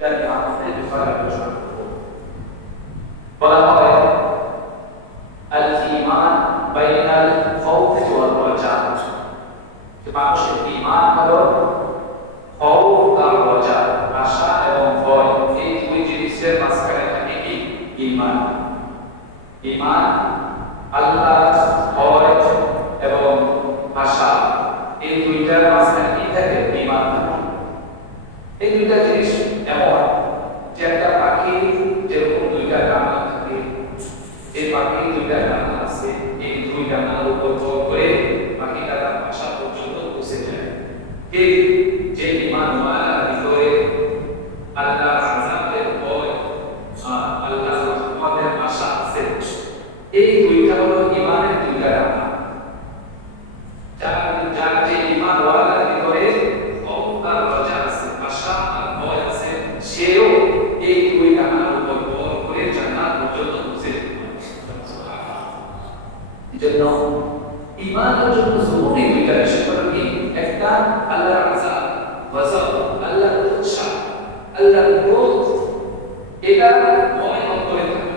এটা আমাদের ব্যাপারে আলোচনা করব। বলা হয় আল ঈমান বাইনাল খাউফ ওয়াল রাজা, যে মানুষের ঈমান হলো খাউফ আর রাজা, আশা এবং ভয়, এই দুই জিনিসের মাঝখানে থাকে কি ঈমান। ঈমান আল্লাহ, ভয় এবং আশা, এই দুইটার মাঝখানে কি থাকে ঈমান থাকে। এই দুইটা জিনিস এমন যে একটা পাখি যেরকম দুইটা ডানা থাকে, এই পাখির দুইটা ডানা আছে, এই দুই ডানার উপর ভর করে পাখিটা তার বাসা পর্যন্ত পৌঁছে যায়। ঠিক যে ঈমান ওয়ালার ভিতরে আল্লাহর আযাবের ভয়, আল্লাহর রহমতের আশা আছে, এই দুইটা হলো ঈমানের দুইটা ডানা। যার যে ঈমান ওয়ালার ভিতরে খাউফ আর রাজা আছে, আশা আর ভয় আছে, সেও এই দুই ডানার উপর ভর করে জান্নাত পর্যন্ত পৌঁছে যায়। এজন্য ঈমানের জন্য জরুরি দুইটা বিষয় হলো কি, একটা আল্লাহর আযাব, গজব, আল্লাহর উৎসাহ, আল্লাহর ক্রোধ, এটা ভয় অন্তরে থাকে,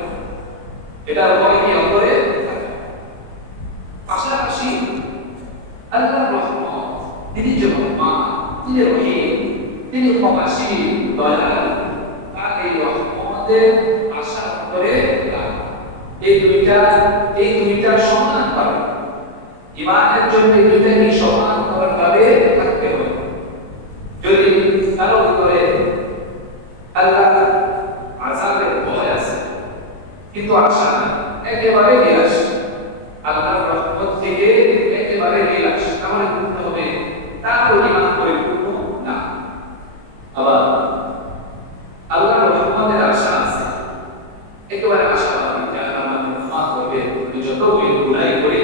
এটা ভয় কি অন্তরে থাকে। পাশাপাশি আল্লাহর রহমত, তিনি যে রহমান, তিনি রহিম, তিনি ক্ষমাশীল, দয়ালু, তার এই রহমতের আশা করে এই দুইটা সমান পাবে। ঈমানের জন্য এই দুইটাকে সমান ভাবে থাকতে হবে। যদি কারো ভিতরে আল্লাহর আযাবের ভয় আছে কিন্তু আশা নেই, একেবারে নিরাশ, আল্লাহর রহমত থেকে একেবারে নিরাশ, তাহলে বুঝতে হবে তার ঈমান পরিপূর্ণ না। আবার আল্লাহর রহমতের আশা আছে, একেবারে আশাবাদী, আল্লাহ আমাকে ক্ষমা করবে, আমি যত গুনাহ করি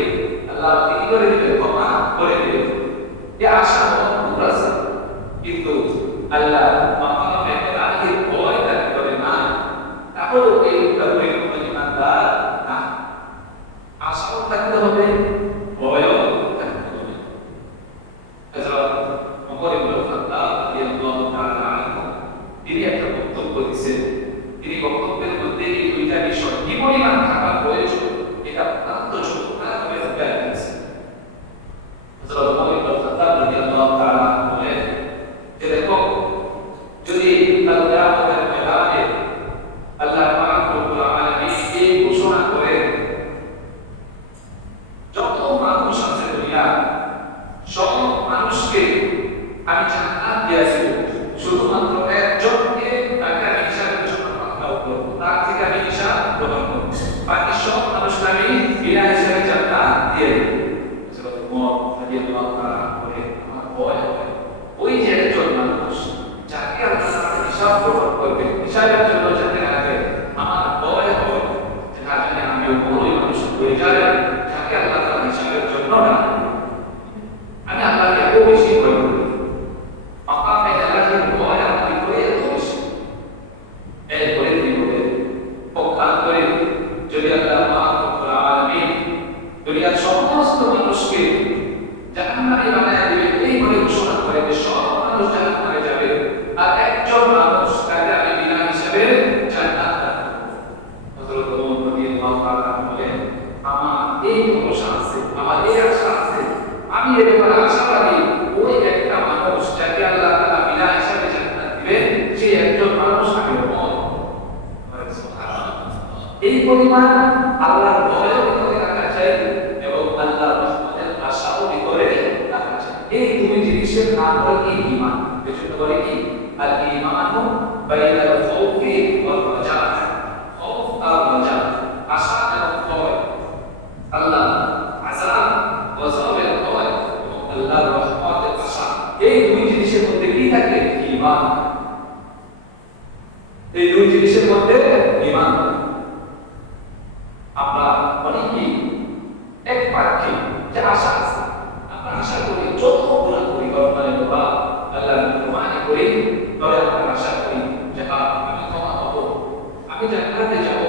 আল্লাহ কি করে দিবেন, ক্ষমা করে দিবেন, এই আশা মত আছে। কিন্তু আল্লাহ মাহফুজে আল্লাহর ভয় তার ভিতরে না, তাহলে এই পরিপূর্ণ ঈমানদার না। আশাও থাকতে হবে, ভয়ও থাকতে হবে। হযরত ওমর ইবনে খাত্তাব রাদিয়াল্লাহু তাআলা আনহু তিনি একটা বক্তব্য দিয়েছেন। তিনি বক্তব্যের মধ্যে এই দুইটা বিষয় কি পরিমাণ থাকা প্রয়োজন এটা অত্যন্ত চমৎকারভাবে বয়ান করেছেন। হযরত ওমর ইবনে খাত্তাব রাদিয়াল্লাহু তাআলা বলেন যে দেখো, যদি কাল কিয়ামতের ময়দানে আল্লাহ পাক রব্বুল আলামিন এই ঘোষণা করে যত মানুষ আছে দুনিয়া সব মানুষকে আমি জান্নাত দিয়েছি, শুধুমাত্র একজনকে তাকে আমি হিসাবের জন্য পাঠাও করব, তার থেকে আমি হিসাব গ্রহণ করব, বাকি সব মানুষকে আমি বিনা হিসাবে জান্নাত দিয়ে দেব। হযরত ওমর রাদিয়াল্লাহু তাআলা বলেন আমার ভয় হয় ওই যে একজন মানুষ যাকে আল্লাহ হিসাব গ্রহণ করবে, হিসাবের জন্য যাকে রাখবে, আমার ভয় হয় যে না জানি আমি ওই মানুষ হয়ে যাবে যাকে আল্লাহ তাআলা হিসাবের জন্য রাখবে। আমি আল্লাহকে এত বেশি ভয় করি, মাকামে আল্লাহর ভয় আমার ভিতরে এত বেশি। এরপরে তিনি বলেন পক্ষান করে যদি আল্লাহ পাক রব্বুল আলামিন দুনিয়ার সমস্ত মানুষকে জাহান্নামী বানায় দিবেন, এই বলে ঘোষণা করে যে সব মানুষ জাহান্নামে যাবে আর একজন মানুষ তাকে আমি বিনা হিসাবে জান্নাত রাখব। হযরত ওমর রাদিয়াল্লাহু তাআলা বলেন আমার এই ভরসা আছে, আমার এই আশা আছে, আমি এর ব্যাপারে আশাবাদী ওই একটা মানুষ যাকে আল্লাহ তাআলা বিনা হিসাবে জান্নাত দিবেন, সেই একজন মানুষ আমি ওমর। এই পরিমাণ আল্লাহর ভয়ও ভিতরে রাখা চাই এবং আল্লাহর রহমতের আশাও ভিতরে রাখা চাই। এই দুই জিনিসের নাম হলো ঈমান। এজন্য বলে কি আল ঈমানু বাইনাল খাউফি ওয়াল রাজা, খাউফ আর রাজা, আশা এবং ভয়, আল্লাহ আযাব গজবের ভয় এবং আল্লাহর রহমতের আশা, এই দুই জিনিসের মধ্যে কি থাকে ঈমান। এই দুই জিনিসের মধ্যে ঈমান। আমরা অনেকেই এক পাক্ষিক যে আশা আছে, আমরা আশা করি যত গুনাহ করি কর্মের বা আল্লাহর কুরবানি করি, তবে আমরা আশা করি যে আমি ক্ষমা পাব, আমি জান্নাতে যাব,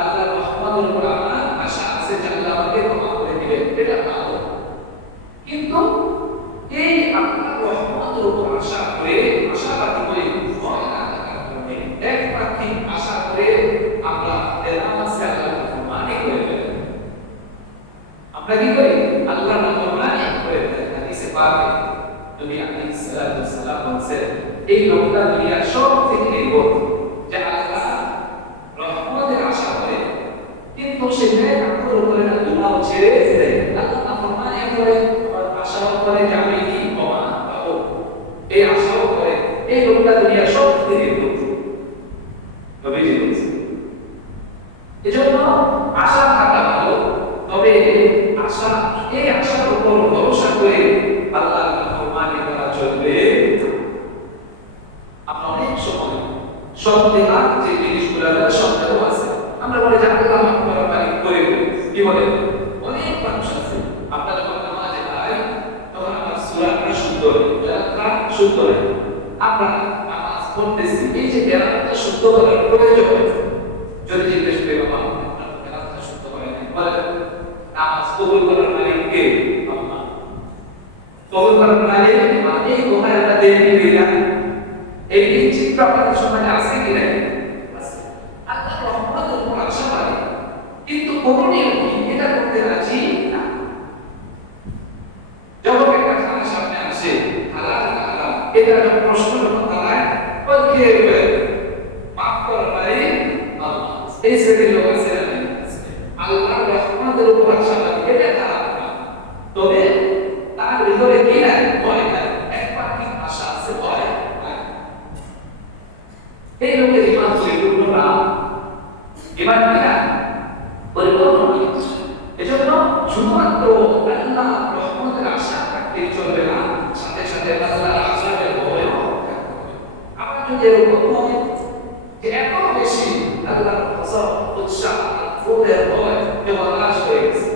আল্লাহর রহমতের উপর আমার আশা আছে যে আল্লাহ আমাকে ক্ষমা করে দিবেন, এটা পাবো। কিন্তু এই আল্লাহর রহমতের উপর আশা করে আশাবাদী করে ভয় না থাকার কারণে দুনিয়া সব থেকে নির্ভর যে আল্লাহ রহমতের আশা করে, কিন্তু সে কাপড় করে না, গুনাহ ছেড়ে দেয়, আল্লাহ নাফরমানি করে, আশাও করে যে আমি কি ক্ষমা পাবো, এই আশাও করে, এই লোকটা দুনিয়া সব থেকে নির্ভর। নবীজি বলেছেন এজন্য আশা থাকা ভালো, তবে এই আশার উপর ভরসা করে আল্লাহর নাফরমানি করা চলবে। আমরা অনেক সময় সন্দেহার যে জিনিসগুলো সন্দেহ আছে, আমরা বলি যে আল্লাহ মাফ করার পারি করে কি বলে, অনেক মানুষ আছে আমরা যখন নামাজে দাঁড়াই তখন আমার সূরাটা সুন্দর, বেলাটা সুন্দর, আমরা নামাজ পড়তেছি, এই যে বেলাটা শুদ্ধ করার প্রয়োজন, যদি জিজ্ঞেস করি বাবা আপনার বেলাটা শুদ্ধ করে নাই, বলে নামাজ কবুল করার মালিক কে? আল্লাহ। কবুল করার মালিক মানে কোথায়টা দেন দিলেন, এই চিত্র আপনাদের সমাজে আছে কি নাই? আছে। আল্লাহ রহমতের উপর আশা করে, কিন্তু করণীয় কি এটা করতে রাজি না। যখন একটা খানা সামনে আসে, হালাল হারাম, এটা যখন প্রশ্ন যখন দাঁড়ায়, ওই কে মাফ করার মালিক আল্লাহ। এই শ্রেণীর লোক আছে না? আল্লাহর রহমতের উপর আশা করে, এটা খারাপ না, তবে তার ভিতরে কি নাই? ভয় নাই, একবার কি আশা আছে, ভয় নাই। এই লোকের ইমান পরিপূর্ণ না, ইমান কি না পরিপূর্ণ না। এজন্য শুধুমাত্র আল্লাহ রহমতের আশা রাখতে চলবে না, সাথে সাথে আল্লাহর আযাবের ভয় থাকতে হবে। আমরা যদি এরকম হয় যে এত বেশি আল্লাহর গজব, উৎসাহ, ক্রোধের ভয় হতাশ হয়ে গেছে,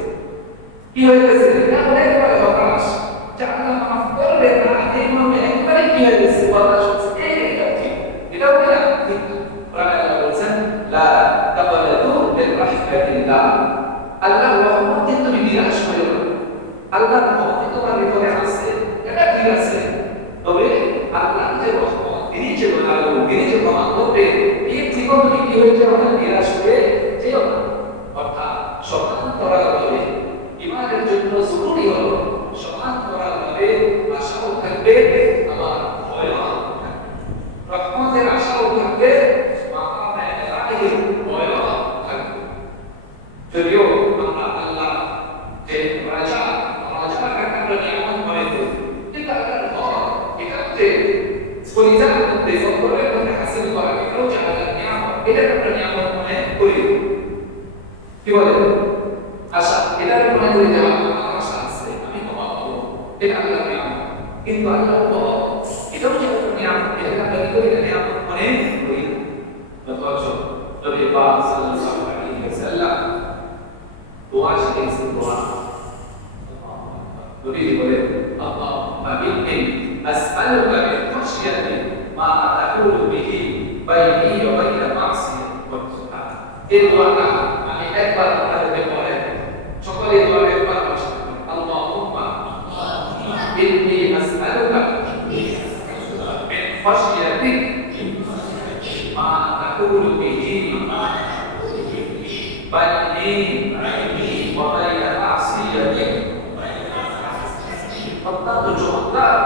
কি হয়ে গেছে? একবারে হতাশ, যে আল্লাহ মাফ করবেন না, এই মর্মে একবারে কি হয়ে গেছে? হতাশ হচ্ছে। এইটা ঠিক, এটাও কি না ঠিক? আল্লাহ বলেছেন লা তাকালাতু বিরহমাতিল্লাহ, আল্লাহর রহমতে তুমি নিরাশ হয়ে যাবে। আল্লাহর রহমত তোমার ভিতরে আছে, এটা ঠিক আছে, তবে আল্লাহর যে রহমত, তিনি যে বানালো, তিনি যে ক্ষমা করবে, এই জীবন তুমি কি হয়ে যাও না, নিরাশ হয়ে যেও না। অর্থাৎ সমান্তরালভাবে ইমানের জন্য জরুরি হলো সমান্তরালভাবে আশাও থাকবে, আবার ভয়ও থাকবে। রহমতের আশাও থাকবে, মাকামে ইলাহির ভয়ও থাকবে। যদিও আমরা আল্লাহ যে রাজাটাকে আমরা নিয়ামত মনে করি, কিন্তু আল্লাহর ভয় এটা হচ্ছে কলিজার মধ্যে, অন্তরের মধ্যে হাসিল করা, এটাও যে আল্লাহর নিয়ামত, এটাকে আমরা নিয়ামত মনে করি। কি বলে আশা, এটাকে মনে করি যে আমার আশা আছে, আমি ক্ষমা পাবো, এটা আল্লাহর নিয়ামত। কিন্তু আল্লাহর ভয় এটাও যে একটা নিয়ামত, এটাকে আমরা কি করি না, নিয়ামত মনে করি না। অথচ নবী পাক সাল্লাল্লাহু আলাইহি ওয়াসাল্লাম দোয়া শিখিয়েছেন, দোয়া নবী বলেন আল্লাহুম্মা ইন্নী আসআলুকা মিন খাশিয়াতি মা তাকুলু বিহি বাইনি ওয়া বাইনা মাসিয়াতি ওয়া সুবহান। এই দোয়াটা আমি একবার আপনাদের পড়ে, সকলে দোয়া একবার পড়েন, আল্লাহুম্মা ইন্নী আসআলুকা মিন খাশিয়াতি মা তাকুলু বিহি বাইনি ওয়া বাইনা মাসিয়াতি। অত্যন্ত চমৎকার।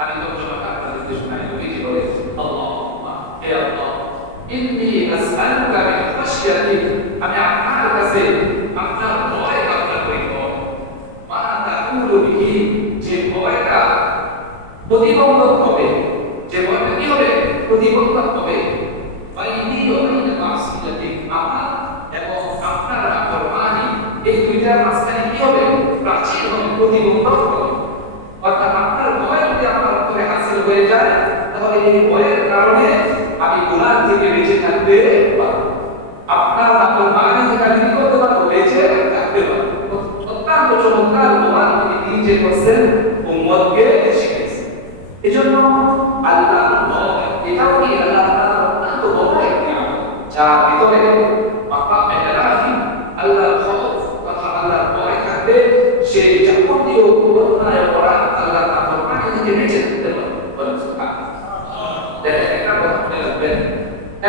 আমি তর্জমাটা আপনাদের শোনাই। নবীজি বলেন আল্লাহুম্মা, হে আল্লাহ, ইন্নী আসআলুকা মিন খাশিয়াতিক, আমি আপনার কাছে আপনার ভয় কামনা করি, মা তাকুলু বিহি, যে ভয়টা প্রতিবন্ধক হবে, যে ভয়টা কি হবে, প্রতিবন্ধক হবে, বাইনি ওয়া বাইনা মাসিয়াতিক, আমার এবং আপনার নাফরমানি, এই দুইটার মাঝখানে কি হবে, প্রাচীর হবে, প্রতিবন্ধক হবে। অর্থাৎ আপনার ভয় যদি আমার অন্তরে হাসিল হয়ে যায়, তাহলে এই ভয়ের কারণে আমি গুনাহ থেকে বেঁচে থাকতে পারবো, আপনার নাফরমানি থেকে আমি কি করতে পারবো, বেঁচে থাকতে পারবো। অত্যন্ত চমৎকার দোয়া তিনি নিজে করছেন, উম্মতকে শিখিয়েছেন। এজন্য আল্লাহর ভয়, এটাও কি আল্লাহ তাআলা অত্যন্ত বড় একটি আমল, যার ভিতরে মাকামে ইলাহি, আল্লাহর খৌফ তথা আল্লাহর ভয় থাকবে, সেই যাবতীয় অন্যায় করা আল্লাহর নাফরমানি থেকে বেঁচে থাকতে পারবে। বলেন সুবহানাল্লাহ। দেখেন একটা কথা মনে রাখবেন,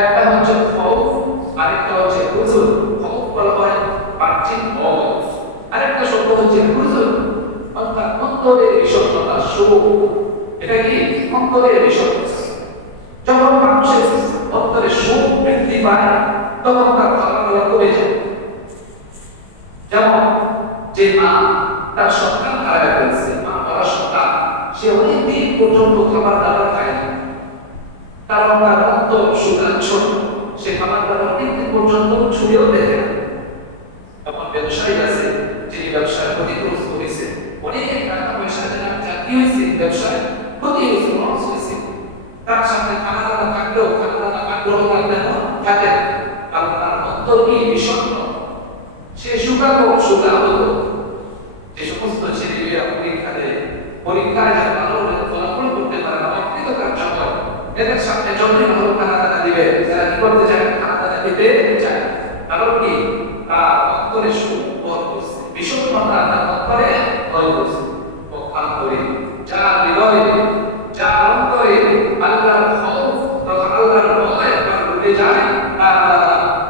একটা হচ্ছে খৌফ, আরেকটা হচ্ছে হুজুর। খৌফ বলা হয় বাহ্যিক ভয়, আরেকটা শব্দ হচ্ছে হুজুর, অর্থাৎ অন্তরের বিষণ্ণতা, শোক। এটা কি অন্তরের বিষণ্ণতা। পায় তখন তার খাওয়া দাওয়া কমে যায়। যেমন যে মা তার সন্তান হারায় ফেলছে, মা মরা সন্তান, সে অনেক দিন পর্যন্ত খাবার দাবার খায়নি, কারণ তার রক্ত সুগার ছোট, সে খাবার দাবার অনেক দিন পর্যন্ত ছুঁয়েও দেখে না। তখন ব্যবসায়ী আছে, যিনি ব্যবসায় ক্ষতিগ্রস্ত হয়েছে, অনেক টাকা পয়সা জাতি হয়েছে, ব্যবসায় ক্ষতি হয়েছে, লস হয়েছে, তার সামনে খানা দানা থাকলেও খানা দানা আগ্রহ থাকে, কারণ তার অন্তর কি বিষণ্ণ, সে শুকানো শুকানো। যে সমস্ত ছেলেমেয়েরা পরীক্ষা দেয়, পরীক্ষায় যারা ভালো ফলাফল করতে পারে না, অকৃতকার জন্য এদের সামনে যতই ভালো খানা দানা দিবে, যারা কি করতে চায়, খানা দানা দিতে চায়, কারণ কি তার অন্তরে সুখ বোধ করছে, বিষণ্ণতা তার অন্তরে ভয় করছে। প্রকাশ করে যা হৃদয়ে, যা অন্তরে আল্লাহর খৌফ তথা আল্লাহর ভয় তার ঢুকে যায়, তার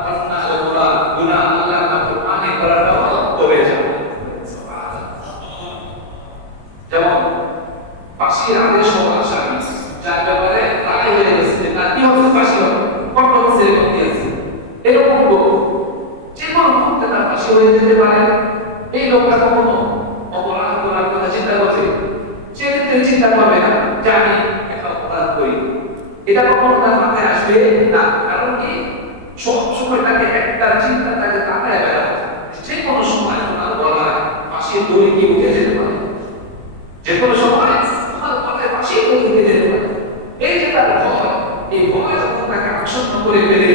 অন্যায় গুনাহ আল্লাহর নাফরমানি করাটাও কমে যায়। যেমন ফাঁসির আদেশ হওয়া আসামি, যার ব্যাপারে রায় হয়ে গেছে, তার কি হবে, ফাঁসি হবে, কঠোর সেরেমনি দিয়েছে, এরকম লোক যে কোনো মুহূর্তে তার ফাঁসি হয়ে যেতে পারে। এই লোকটা কখনো অপরাধ করার কথা চিন্তা করছে, সে চিন্তা করবে না যে আমি একটা অপরাধ করি, এটা কখনো তার মাথায় আসবে না। কারণ কি সব সময় তাকে একটা চিন্তা তাকে তাকায় বেড়ায়, যে কোনো সময় ওনার গলায় ফাঁসির দড়ি কি উঠে যেতে পারে, যে কোনো সময় ওনার গলায় ফাঁসির দড়ি উঠে যেতে পারে। এই যে তার ভয়, এই ভয় যখন তাকে আচ্ছন্ন করে ফেলে,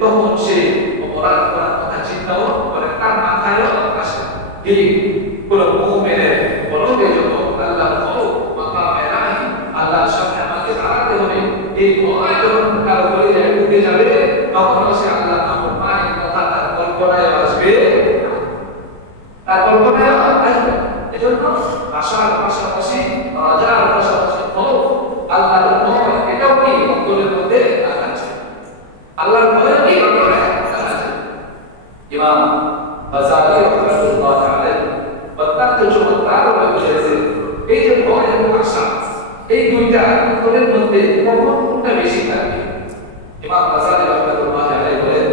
তখন সে অপরাধ করার কথা চিন্তাও করে, তার মাথায়ও আসে। ঠিক কোনো মুমিনের বলবে যখন আল্লাহর খৌফ মাকামে রাহি, আল্লাহর সামনে আমাকে দাঁড়াতে হবে, এই ভয় যখন তার উপরে ঢুকে যাবে, তখন সে আল্লাহর নাফরমানির কথা তার কল্পনায় আসবে, তার কল্পনায় আসবে। এজন্য আশার পাশাপাশি রাজার পাশাপাশি খৌফ, আল্লাহর ভয়, এটাও কি অন্তরের মধ্যে আছে, আল্লাহর ভয় কি অন্তরে আছে। ইমাম বাযারি রাহমাতুল্লাহ আলাইহি অত্যন্ত চমৎকার ভাবে বলেছেন, এই যে ভয় এবং আশা, এই দুইটা অন্তরের মধ্যে কোনটা বেশি থাকে। ইমাম বাযারি রাহমাতুল্লাহ আলাইহি বলেন,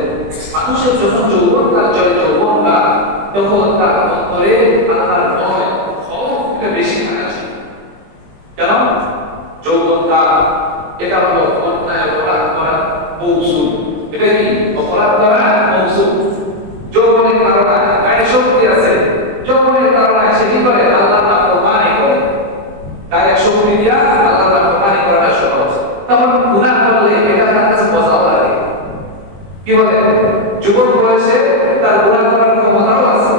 মানুষের যখন যৌবনকাল চলে, যৌবনকাল, তখন তার অন্তরে আল্লাহর ভয়, খৌফটা বেশি থাকে। কেন? যৌবনকাল এটা হলো অন্যায় অপরাধ করার মৌসুম, এটা কি অপরাধ করার মৌসুম। যৌবনের কারণে গায়ে শক্তি আছে, যৌবনের কারণে সে কি করে, আল্লাহর নাফরমানি করে, গায়ে শক্তি দিয়া আল্লাহর নাফরমানি করাটা সহজ। তখন গুনাহ করলে এটা তার কাছে মজাও লাগে। কি বলে, যুবক বয়সে তার গুনাহ করার ক্ষমতাও আছে,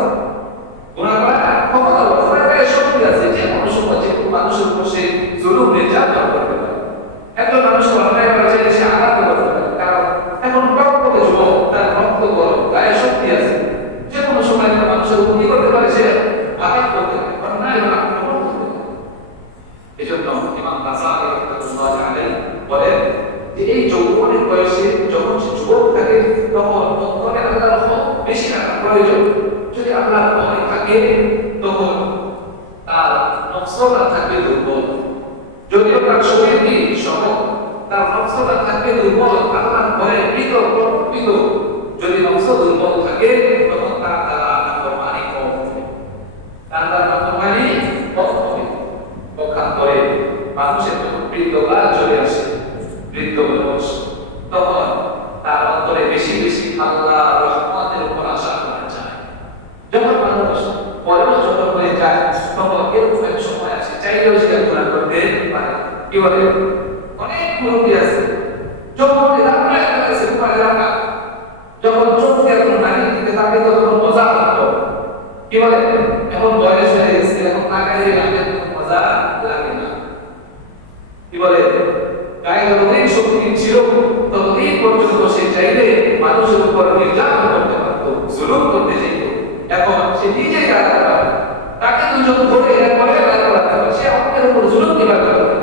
গুনাহ করার ক্ষমতাও আছে, গায়ে শক্তি আছে, যে কোনো সময় যে কোনো মানুষের উপর সে জুলুম নির্যাতন করতে পারে, একজন মানুষকে অন্যায় করে সে আঘাত করতে পারে, কারণ এখন টকটকে যুবক, তার রক্ত গরম, গায়ে শক্তি আছে, যে কোনো সময় একটা মানুষের উপর কি করতে পারে, সে আঘাত করতে পারে, অন্যায় বা আক্রমণ করতে পারে। এই জন্য ইমাম বাযারি রাহমাতুল্লাহ আলাইহি বলেন যে এই যৌবনের বয়সে যখন সে যুবক থাকে, তখন অন্তরে আল্লাহর ভয় বেশি রাখা প্রয়োজন। যদি আল্লাহর ভয় থাকে, তখন তার নফসটা থাকবে দুর্বল, যদিও তার শরীরটি সবল, তার নফসটা থাকবে দুর্বল, আল্লাহর ভয়ে ভীত প্রকৃত। যদি নফস দুর্বল থাকে, তখন তার দ্বারা নাফরমানি কম হবে, তার দ্বারা নাফরমানি কম হবে। প্রকাশ করে মানুষের যখন বৃদ্ধকাল চলে আসে, বৃদ্ধ বয়স, তখন তার অন্তরে বেশি বেশি আল্লাহর রহমতের উপর আশা করা যায়। যখন মানুষ বয়স যখন হয়ে যায়, তখন এরকম এক সময় আছে চাইলেও সে গুনাহ করতে পারে। কি বলে, অনেক মুরব্বী আছে, যখন এলাকায় আছে পুরো এলাকা, যখন চোখ দিয়ে কোনো নারীর দিকে তাকে তখন মজা লাগতো। কি বলে, এখন বয়স হয়ে গেছে, এখন তাকাইলে লাগে মজা লাগে না। কি বলে, গায়ে যতদিন শক্তি ছিল, ততদিন পর্যন্ত সে চাইলে মানুষের উপর নির্যাতন করতে পারত, জুলুম করতে চাইত। এখন সে নিজেই দাঁড়াতে পারে, তাকে দুজন ধরে এরপরে দাঁড়াতে পারে, সে অন্যের উপর জুলুম কিভাবে করবে?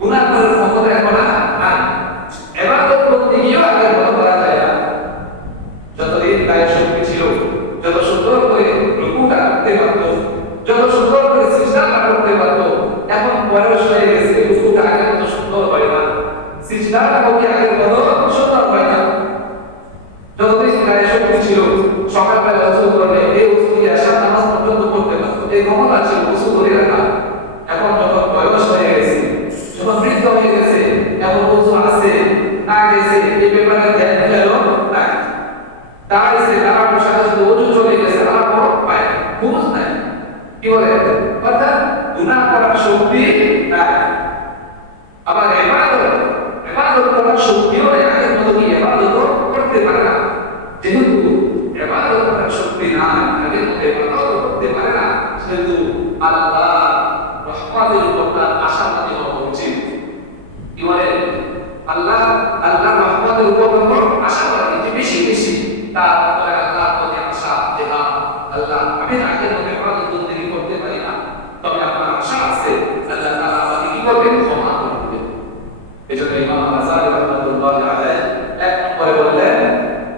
গুনাহ করার ক্ষমতা এখন নাই। ইবাদত করতে গিয়েও আগের মতো করা যায় না। যতদিন গায়ে শক্তি ছিল, যত সুন্দর করে রুকুটা করতে পারত, যত সুন্দর করে সিজদাটা করতে পারত, এখন বয়স হয়ে গেছে, রুকুটা আগের মতো সুন্দর হয় না, সিজদাটা কি আগের মতো সুন্দর হয় না। যতদিন গায়ে শক্তি ছিল সকালবেলা গোসল করলে এই ওযু দিয়ে আশা নামাজ পর্যন্ত পড়তে পারতো, এই ক্ষমতা ছিল ওযু করে রাখা। এখন যখন বয়স হয়ে গেছে, যখন বৃদ্ধ হয়ে গেছে, এখন ওযু আছে না গেছে এই ব্যাপারে ধ্যান দিলো না, দাঁড়িয়েছে দাঁড়ানোর সাথে সাথে ওযু চলে গেছে, আর কোনো পায় বুঝ নাই, কি বলে অর্থাৎ গুনাহ করার শক্তি নাই। আবার ইবাদত করার শক্তিও নেই, আগের মতো কি ইবাদত করতে পারে না, যেহেতু ইবাদত করার শক্তি নাই, আগের মতো ইবাদত করতে পারে না, সেহেতু আল্লাহ রহমতের উপর তার আশাবাদী হওয়া উচিত। কি বলে আল্লাহ রহমতের উপর আশাবাদী, যে বেশি বেশি তারপরে আল্লাহর প্রতি আশা, যে আল্লাহ আমি আগের মতো ইবাদত বন্দেগী করতে পারি না, তবে আমার আশা আছে আল্লাহ তাআলা আমাকে কি করবেন, ক্ষমা করবেন। এজন্য ইমাম গাজ্জালী রাহমাতুল্লাহি আলাইহি এক নম্বরে বললেন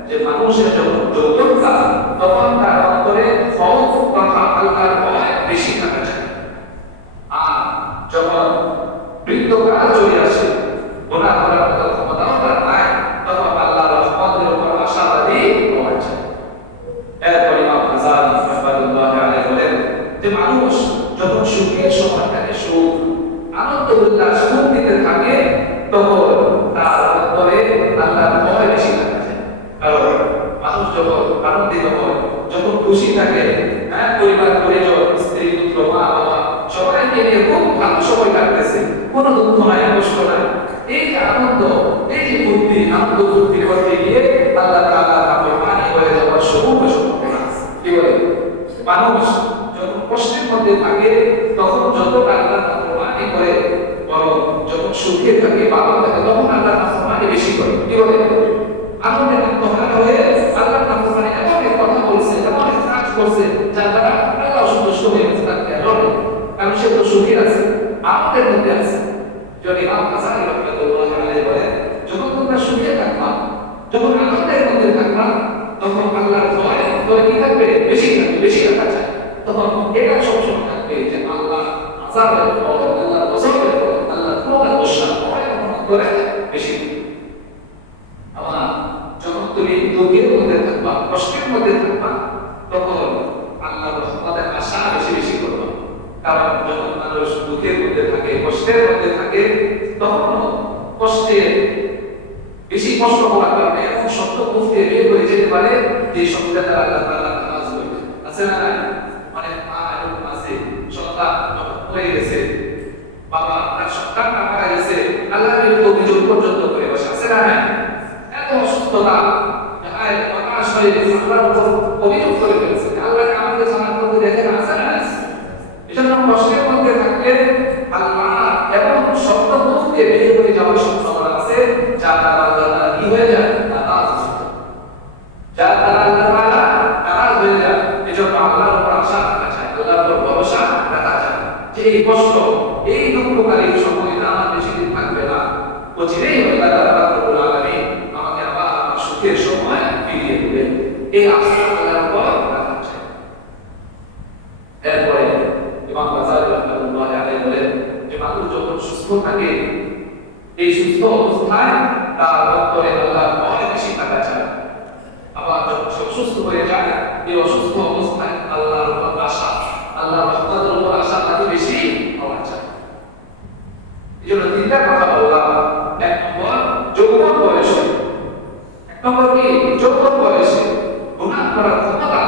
যে মানুষের যখন যোগ্যতা, তখন তার অন্তরে খৌফ তথা আল্লাহর ভয় বেশি থাকা চাই। আর যখন বৃদ্ধকাল চলে আসে, গুনাহ করার মতো ক্ষমতাও তার নাই, তখন আল্লাহর রহমতের উপর আশাবাদী হওয়া চাই। এরপর ইমাম গাজ্জালী রাহমাতুল্লাহি আলাইহি বলেন যে মানুষ যখন সুখের সময়টাকে সুখ আনন্দ উল্লাস ফুর্তিতে থাকে, তখন তার অন্তরে আল্লাহর ভয় বেশি থাকে। কারণ মানুষ যখন আনন্দিত হয়, যখন খুশি থাকে, পরিবার পরিজন স্ত্রী পুত্র মা বাবা সবাইকে নিয়ে খুব ভালো সময় কাটতেছে, কোনো দুঃখ নাই কষ্ট নাই, এই যে আনন্দ, এই যে ফুর্তি, আনন্দ ফুর্তি করতে গিয়ে আল্লাহ তাআলা নাফরমানি হয়ে যাওয়ার সম্ভাবনা আছে। কি বলে মানুষ যখন কষ্টের মধ্যে থাকে, তখন যত আল্লাহ নাফরমানি করে, বরং যখন সুখে থাকে, ভালো থাকে, তখন আল্লাহ নাফরমানি বেশি করে। কি বলে আনন্দে আত্মহারা হয়ে আল্লাহ নাফরমানি এমন এক কথা বলছে, এমন এক কাজ করছে, যার দ্বারা আল্লাহ সন্তুষ্ট হয়ে গেছে, তার কেন, কারণ সে তো সুখী আছে, আনন্দের মধ্যে আছে। যদি ইমাম গাজ্জালী রাহমাতুল্লাহি আলাইহি বলেন, যখন তোমরা সুখে থাকবা, যখন আনন্দের মধ্যে থাকবা, তখন আল্লাহর ভয় কি থাকবে, বেশি থাকবে, বেশি রাখা যায়। তখন এটা সবসময় থাকবে যে আল্লাহ আযাবের ভয়, আল্লাহ গজবের ভয়, আল্লাহ ক্রোধের ভয় করে বেশি। আবার যখন তুমি দুঃখের মধ্যে থাকবা, কষ্টের মধ্যে থাকবা, তখন আল্লাহর রহমতের আশা বেশি বেশি করবা। কারণ যখন মানুষ দুঃখের মধ্যে থাকে, কষ্টের মধ্যে থাকে, তখন কষ্টে বেশি কষ্ট হওয়ার কারণে এমন শব্দ মুখ দিয়ে বের হয়ে যেতে পারে যে শব্দটা দ্বারা আল্লাহ তাআলা নারাজ হয়ে আছে না নাই? অনেক মা এরকম আছে, সন্তান যখন হয়ে গেছে, বাবা তার সন্তানটা মারা গেছে, আল্লাহর বিরুদ্ধে অভিযোগ পর্যন্ত করে বসে আছে না নাই? এত অসুস্থতা, হতাশ হয়ে আল্লাহর উপর অভিযোগ করে ফেলেছে, আল্লাহকে আমাদের জানার মধ্যে দেখেন আছে না? এজন্য কষ্টের মধ্যে থাকলে আল্লাহ এমন শব্দ মুখ দিয়ে বের হয়ে যাওয়ার সম্ভাবনা আছে, যা দ্বারা আল্লাহ কি হয়ে যায়, নারাজ হয়ে যায়, যা দ্বারা আল্লাহ তাআলা নারাজ হয়ে যায়। এজন্য আল্লাহর উপর আশা রাখা চাই, আল্লাহর উপর ভরসা রাখা চাই যে এই কষ্ট, এই দুঃখকালীন সময় আমার বেশি দিন থাকবে না, অচিরেই আল্লাহ রাব্বুল আলামিন আমাকে আবার আমার সুখের সময় ফিরিয়ে দেবেন, এই আশা আল্লাহর উপর রাখা চাই। এরপরে ইমাম গাজ্জালী রাহমাতুল্লাহি আলাইহি বলেন যে মানুষ যখন সুস্থ থাকে, এই সুস্থ অবস্থায় তার অন্তরে আল্লাহর ভয় বেশি থাকা চায়। আবার যখন সে অসুস্থ হয়ে যায়, এই অসুস্থ অবস্থায় আল্লাহর উপর আশা, আল্লাহর রহমতের উপর আশা তাকে বেশি হওয়া চায়। এই জন্য তিনটা কথা বললাম। এক নম্বর যৌবন বয়সে, এক নম্বর কি যৌবন বয়সে গুনাহ করার ক্ষমতা,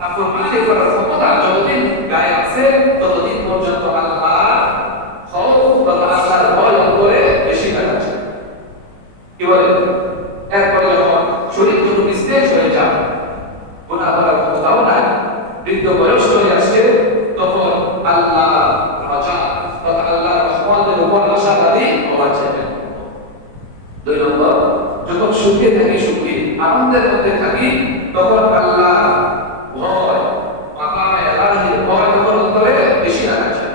নাফরমানি করার ক্ষমতা যতদিন গায়ে আছে, ততদিন পর্যন্ত আল্লাহর খৌফ বা আল্লাহর ভয় করে বেশি থাকা চাই। কি বলে এরপরে যখন শরীর যত নিস্তেজ হয়ে যায়, গুনাহ করার ক্ষমতাও নাই, বৃদ্ধ বয়স চলে আসছে, তখন আল্লাহ রাজা তথা আল্লাহর রহমতের উপর আশাবাদী হওয়া চাই। দুই নম্বর যখন সুখে থাকি, সুখী আনন্দের মধ্যে থাকি, তখন আল্লাহ ভয়, মাকামে ইলাহির ভয় তখন অন্তরে বেশি রাখা চাই।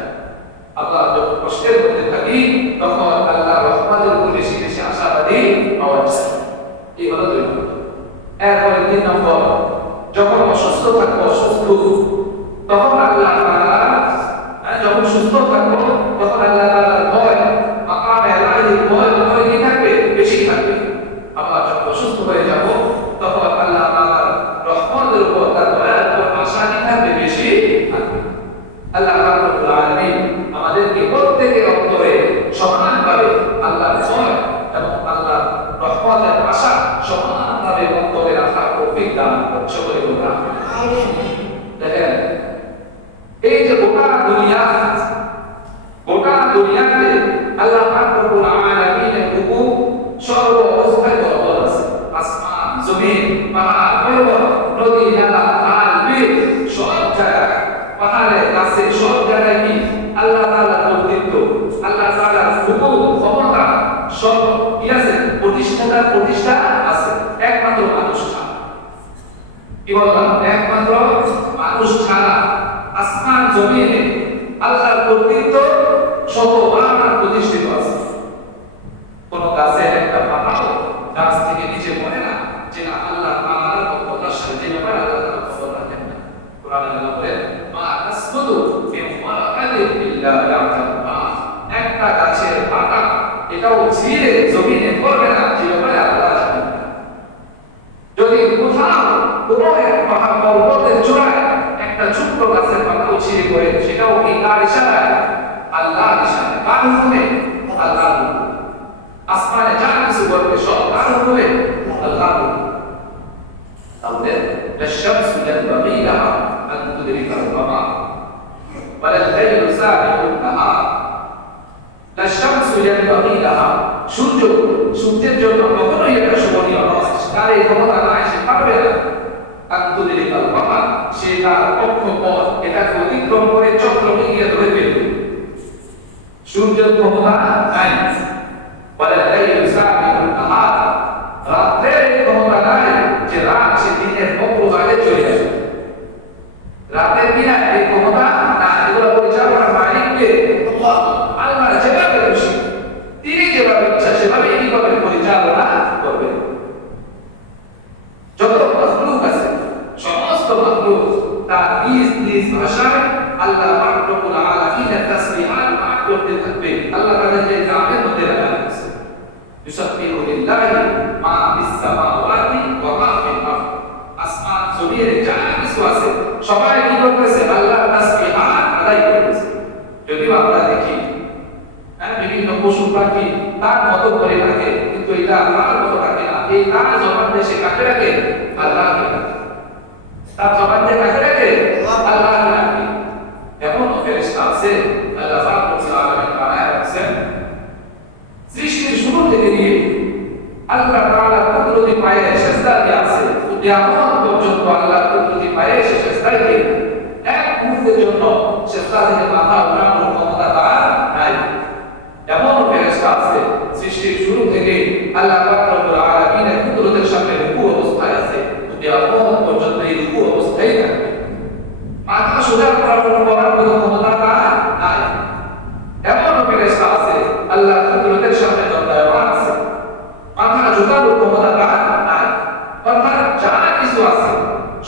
আল্লাহ যখন কষ্টের মধ্যে থাকি, তখন আল্লাহর রহমতের উপর বেশি বেশি আশাবাদী হওয়া চাই। এই হলো দুই নম্বর। এরপরে তিন নম্বর যখন অসুস্থ থাকবো, অসুস্থ, তখন আল্লাহ তাআলা, যখন সুস্থ থাকবো তখন আল্লাহ তাআলার ভয়, মাকামে ইলাহির ভয় কি থাকবে, বেশি থাকবে। আবার যখন অসুস্থ হয়ে যাব, তখন সকলে বলুন দেখেন এই যে গোটা দুনিয়াতে আল্লাহ পাক রব্বুল আলামিনের হুকুম সর্ব অবস্থায় বরাবর আছে। আসমান, জমিন, পাহাড়, পর্বত, নদী, নালা, খাল, বিল সব জায়গায়, পাহাড়ে, গাছে সব জায়গায় কি আল্লাহ তাআলার কর্তৃত্ব, আল্লাহ তাআলার হুকুম, ক্ষমতা সব কি আছে? প্রতিষ্ঠা আছে। একমাত্র মানুষ ছাড়া, কি বললাম? একমাত্র মানুষ ছাড়া আসমান জমিনে আল্লাহর কর্তৃত্ব শতবার প্রতিষ্ঠিত আছে। কোন গাছের একটা পাতাও গাছ থেকে নিচে পড়ে না যে না আল্লাহ তাআলার ক্ষমতার সাথে ব্যাপারে আল্লাহ তাআলা খবর রাখেন না। কোরআনে আল্লাহ বলেন মা তাসবুতু মিন ওয়ারাকাতিন ইল্লা ইয়া'লামুহা, একটা গাছের পাতা এটাও ছিঁড়ে জমিনে পড়বে না যে ব্যাপারে আল্লাহ জানেন না। যদি কোথাও কোনো এক পাহাড় পর্বতের চূড়ায় একটা ছোট্ট গাছের পাতাও ছিঁড়ে পড়ে, সেটাও কি কার ইশারায়? আল্লাহর ইশারায়। কার হুকুমে? আল্লাহর হুকুমে। আসমানে যা কিছু ঘটবে সব কার হুকুমে? আল্লাহর হুকুমে। তাহলে লাশ-শামসু ইয়ানবাগী লাহা আন তুদরিকা আল-কামার ওয়া লাল-লাইলু সাবিকু আন-নাহার। লাশ-শামসু ইয়ানবাগী লাহা, সূর্যের জন্য কখনোই এটা শোভনীয় নয়, তার এই ক্ষমতা নাই, সে পারবে না। আন তুদরিকা আল-কামার, সে তার কক্ষপথ এটাকে অতিক্রম করে চন্দ্রকে গিয়ে ধরে ফেলবে। সূর্যের ক্ষমতা নাই। ওয়ালাল-লাইলু সাবিকু আন-নাহার, রাতের ক্ষমতা নাই যে রাত সে দিনের অগ্রভাগে চলে যাবে। রাতের বিনা এই ক্ষমতা না, এগুলো পরিচালনার মালিক কে? আল্লাহ। যেভাবে খুশি তিনি যেভাবে ইচ্ছা সেভাবে এইভাবে পরিচালনা করবেন। যত মাখলুক আছে সমস্ত মাখলুক তার নিজ নিজ ভাষায় আল্লাহ পাক রব্বুল আলামিনের তাসবিহাত পাঠ করতে থাকবে। আল্লাহ তাদেরকে কামের মধ্যে রাখা আছে। ইউসাব্বিহু লিল্লাহি মা ফিস সামাওয়াতি ওয়া মা ফিল আরদ, আসমান জমিনে যা কিছু আছে সবাই কি করতেছে? আল্লাহর তাসবিহাত আদায় করতেছে। যদিও আমরা দেখি বিভিন্ন পশু পাখি তার মতো করে থাকে, কিন্তু এটা আল্লাহর মতো থাকে না। এই তার জবান দিয়ে সে কাকে রাখে? আল্লাহকে রাখে। তার জবান দিয়ে কাকে রাখে? আল্লাহকে রাখে। এমন ফেরেশতা আছে আল্লাহ পাক রব্বুল আলামিন বানায় রাখছেন, সৃষ্টির শুরু থেকে নিয়ে আল্লাহ তাআলা কুদরতি পায়ে সিজদা দিয়ে আছে, কিয়ামত পর্যন্ত আল্লাহ কুদরতি পায়ে সিজদা দিয়ে এক মুহূর্তের জন্য সিজদা থেকে মাথা উঠানোর ক্ষমতা তার নাই। এমন ফেরেশতা আছে সৃষ্টির শুরু থেকে আল্লাহ পাক রব্বুল আলামিনের কুদরতের সামনে রুকু অবস্থায় আছে, কিয়ামত পর্যন্ত এই রুকু অবস্থায় থাকবে। মাথা সোজা করার কোনো ক্ষমতা তার নাই। এমন ফেরেশতা আছে আল্লাহ কুদরতের সামনে দণ্ডায়মান আছে, মাথা ঝুঁকানোর ক্ষমতা তার নাই। অর্থাৎ যা কিছু আছে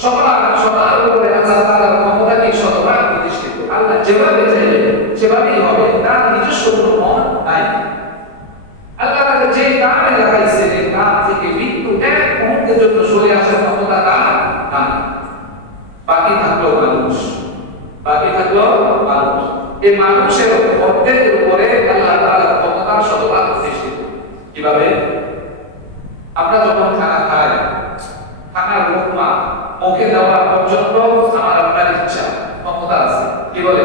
সবার উপরে আল্লাহ তাআলার ক্ষমতা কি শতভাগ প্রতিষ্ঠিত। আল্লাহ যেভাবে চাইবেন সেভাবেই হবে, তার নিজস্ব কোনো মন নাই। আল্লাহ তাআলা যে কামে লাগাইছে এই কাম থেকে মৃত্যু এক মুহূর্তের জন্য সরে আসার ক্ষমতা তার নাই। বাকি থাকলো মানুষ, এই মানুষের অর্ধেকের উপরে আল্লাহ তাআলার ক্ষমতা শতভাগ প্রতিষ্ঠিত। কিভাবে? আমরা যখন খানা খাই, খানার লোকমা মুখে দেওয়া পর্যন্ত আমার আপনার ইচ্ছা ক্ষমতা আছে। কি বলে?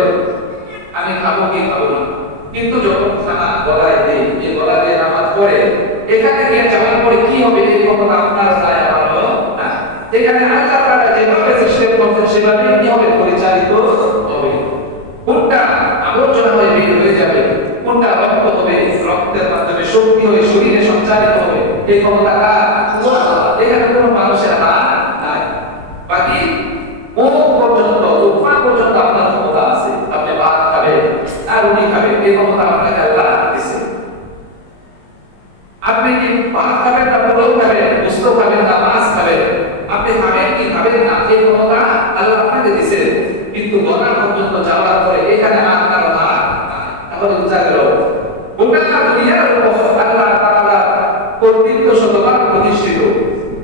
আমি খাবো কি খাবো না। কিন্তু যখন খানা গলায় দিই, এই গলা দিয়ে নামাজ পড়ে এখানে গিয়ে যাওয়ার পরে কি হবে এই ক্ষমতা আপনার নাই, আমারও না। এখানে আল্লাহ তাআলা যেভাবে সিস্টেম করছেন সেভাবে কি হবে? পরিচালিত হবে। কোনটা আবর্জনা হয়ে বের হয়ে যাবে, কোনটা রক্ত হবে, রক্তের মাধ্যমে শক্তি হয়ে শরীরে সঞ্চারিত হবে, এই ক্ষমতা কার? এখানে কোনো মানুষের হাত নাই। বাকি মুখ পর্যন্ত, উপমা পর্যন্ত আপনার ক্ষমতা আছে। আপনি ভাত খাবেন আর উনি খাবেন, এই ক্ষমতা আপনাকে আল্লাহ দিয়েছে। আপনি কি ভাত খাবেন না পোলাও খাবেন, গোশত খাবেন না মাছ খাবেন, আপনি খাবেন কি খাবেন না, এই ক্ষমতা আল্লাহ আপনাকে দিয়েছে। কিন্তু গলা পর্যন্ত যাওয়ার পরে এখানে আপনার হাত নাই। তাহলে বোঝা গেল গোটা দুনিয়ার উপর আল্লাহ তাআলা কর্তৃত্ব শতভাগ প্রতিষ্ঠিত।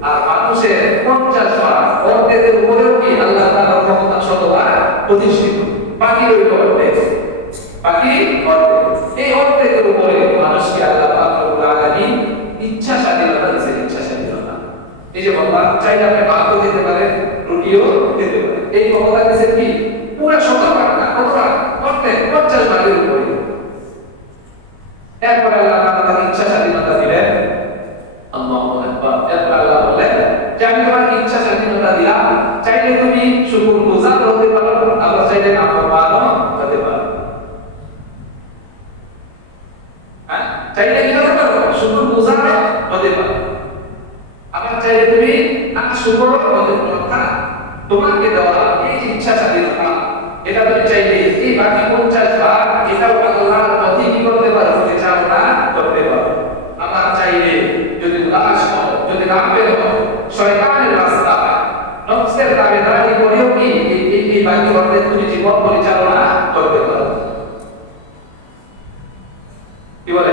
আর মানুষের 50 ভাগ অর্ধেকের উপরেও কি আল্লাহ তাআলার ক্ষমতা শতভাগ প্রতিষ্ঠিত। বাকি রইল অর্ধেক। এই অর্ধেকের উপরে মানুষকে আল্লাহ পাক রব্বুল আলামিন ইচ্ছা স্বাধীনতা দিয়েছেন। ইচ্ছা স্বাধীনতা এই যে বাবা চাইলে আপনি ভাতও দিতে পারেন, রুটিও দিতে পারেন। এই ক্ষমতা দিয়েছে কি পুরো ১৭ বার না, কতটা করতে 50 বারের উপরে। এরপরে আল্লাহ তাআলা ইচ্ছা স্বাধীনতা দিলেন। আল্লাহু আকবার। এরপর আল্লাহ বলেন যে আমি তোমাকে ইচ্ছা স্বাধীনতা দিলাম, চাইলে তুমি শুকরগুজার হতে পারো, আবার চাইলে নাফরমানও হতে পারো। হ্যাঁ, চাইলে কি হতে পারো? শুকরগুজার হতে পারো, আবার চাইলে তুমি নাশুকরও হতে পারো। অর্থাৎ তোমাকে দেওয়া এই যে ইচ্ছা স্বাধীনতা, এটা তুমি চাইলে এই বাকি 50 বার এটাও আল্লাহর পথে কি করতে পারো, পরিচালনা করতে পারো। আবার চাইলে যদি লাশ হও, যদি রাফেল হও, শয়তানের রাস্তা নফসের তাবেদারি করেও কি এই বাকি অর্থে তুমি জীবন পরিচালনা করতে পারো। কি বলে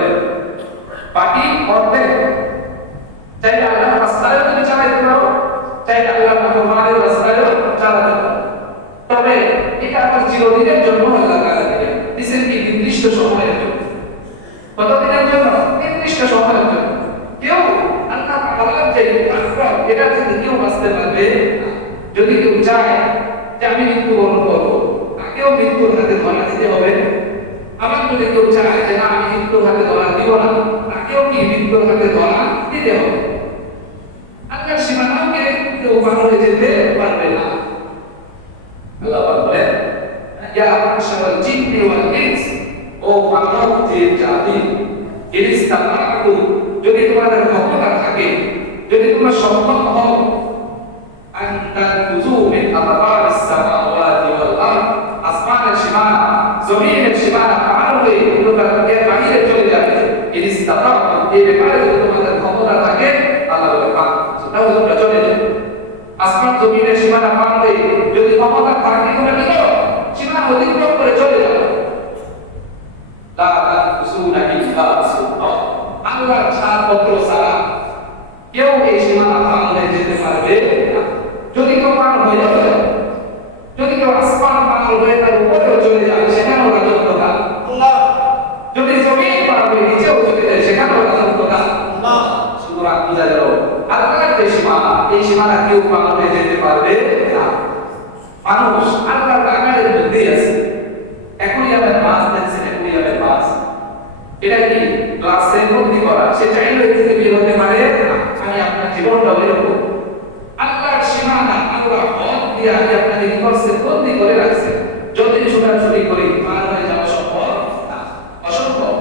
বাকি অর্থে চাইলে আল্লাহর রাস্তায় তুমি চালাতে পারো, চাইলে আল্লাহর নাফরমানের রাস্তায়ও চালাতে পারো। তবে এটা আপনার চিরদিনের জন্য আল্লাহ তাআলা দিলেন, দিয়েছেন কি নির্দিষ্ট সময়ের জন্য। কতদিনের জন্য? নির্দিষ্ট সময়ের জন্য। কেউ আল্লাহ তাআলার যে আশ্রয় এটা থেকে কেউ বাঁচতে পারবে না। যদি কেউ চায় যে আমি মৃত্যুবরণ করবো, তাকেও মৃত্যুর হাতে ধরা দিতে হবে। আবার যদি কেউ চায় যে না আমি মৃত্যুর হাতে ধরা দিব না, তাকেও কি মৃত্যুর হাতে ধরা দিতে হবে। আল্লাহর সীমানাকে কেউ পার হয়ে যেতে পারবে না। আল্লাহ বলেন ইয়া মাশারাল জিন্নি ওয়াল ইনস, ও মানব জাতি, ইনিস্তাতাতু, যদি তোমাদের ক্ষমতা থাকে, যদি তোমরা সক্ষম হও, আনতা তুযু মিন আতবারিস সামাওয়াতি ওয়াল আরদ, আসমানের সীমানা জমিনের সীমানা পার হয়ে তোমরা এর বাইরে চলে যাবে। ইনিস্তাতাতু, এই ব্যাপারে যদি তোমাদের ক্ষমতা থাকে, আল্লাহ বলে পাক তাহলে তোমরা চলে যাবে। আসমান জমিনের সীমানা পার হয়ে যদি ক্ষমতা থাকে, তোমরা কি করো? সীমানা অতিক্রম করে চলে যাও। লা তাকুসুনা ইল্লা বিসুলতান, আল্লাহর ছাড়পত্র ছাড়া কেউ এই সীমানা পার হয়ে যেতে পারবে না। যদি কেউ পার হয়ে যাবে, যদি কেউ আসমান পার হয়ে তার উপরেও চলে যায়, সেখানেও রাজত্ব কার? আল্লাহ। যদি জমিন পার হয়ে নিচেও চলে যায়, সেখানেও রাজত্ব কার? আল্লাহ। সুতরাং বুঝা গেল আল্লাহর যে সীমানা, এই সীমানা কেউ পার হয়ে যেতে পারবে না। মানুষ আল্লাহর আকারের মধ্যেই আছে। অ্যাকুয়ারিয়ামের মাছ দেখছেন, অ্যাকুয়ারিয়ামের মাছ, এটা কি গ্লাসে বন্দি করা, সে চাইলে এর থেকে বের হতে পারে না। আমি আপনার জীবনটা এরকম আল্লাহর সীমানা, আল্লাহ হক দিয়ে আগে আপনাকে কি করছে? বন্দি করে রাখছে। যদি ছোটাছুটি করি পার হয়ে যাওয়া সম্ভব না, অসম্ভব।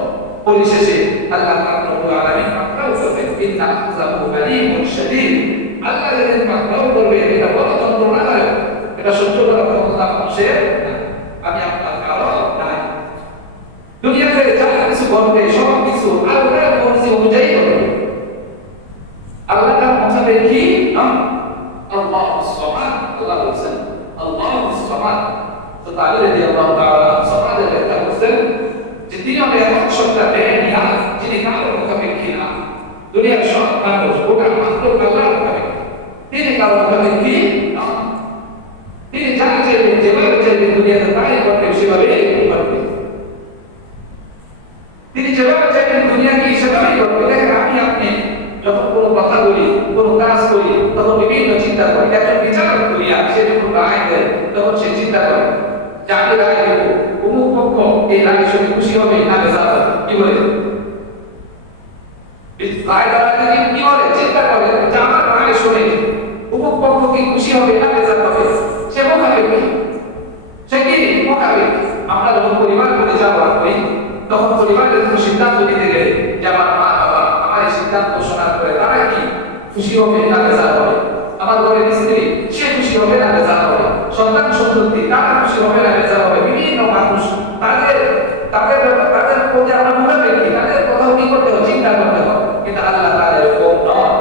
পরিশেষে আল্লাহ রাব্বুল আলামিন পাকড়াও করবেন, ইন্না আযাবু আলীমুন শাদীদ। আল্লাহ যেদিন পাকড়াও করবে, এটা বড় যন্ত্রণাদায়ক, এটা সহ্য করার ক্ষমতা মানুষের না। আমি আপনার কারো নাই। দুনিয়াতে যা কিছু ঘটবে সব কিছু আল্লাহর মর্জি অনুযায়ী ঘটবে। আল্লাহ তার মোতাবেক কি? আল্লাহুস সামাদ। আল্লাহ বলেন আল্লাহুস সামাদ। তো তাআলা রাদিয়াল্লাহু তাআলা সামাদের ব্যাখ্যা করেছেন যে তিনি হলেন এমন সত্তা বেনিয়া, যিনি কারো মোতাবেক না। দুনিয়ার সব মানুষ গোটা মাত্র আল্লাহর মোতাবেক, তিনি কারো মোতাবেক কি না। তিনি যা চাইবেন, যেভাবে চাইবেন দুনিয়াতে তাই করবেন, সেভাবে করবেন। তিনি যেভাবে চাইবেন দুনিয়াকে সেভাবেই করবেন। দেখেন আমি আপনি যখন কোনো কথা বলি, কোনো কাজ করি, তখন বিভিন্ন চিন্তা করি। একজন বিচারক দুনিয়া সে যখন রায় দেয়, তখন সে চিন্তা করে যে আমি রায় দেব, অমুক পক্ষ এই রায়ের সঙ্গে খুশি হবে না বেজার হবে। কি বলে রায় দেওয়ার আগে কি বলে? চিন্তা করে যে আমার রায় শুনে অমুক পক্ষ কি খুশি হবে না বেজার হবে। সে মোকাবে কি? সে কি মোকাবে? আমরা যখন পরিবার করে যাওয়া করি, তখন পরিবারের কোনো সিদ্ধান্ত নিতে গেলে যে আমার মা বাবা আমার এই সিদ্ধান্ত শোনার পরে তারা কি খুশি হবে না বেজার হবে? আমার ঘরের স্ত্রী সে খুশি হবে না বেজার হবে? সন্তান সন্ততি তারা খুশি হবে না বেজার হবে? বিভিন্ন মানুষ তাদের তাদের তাদের প্রতি আমরা মোকাবে কি? তাদের কথাও কি করতে হবে? চিন্তা করতে হবে। কিন্তু আল্লাহ তাআলা এরকম নয়।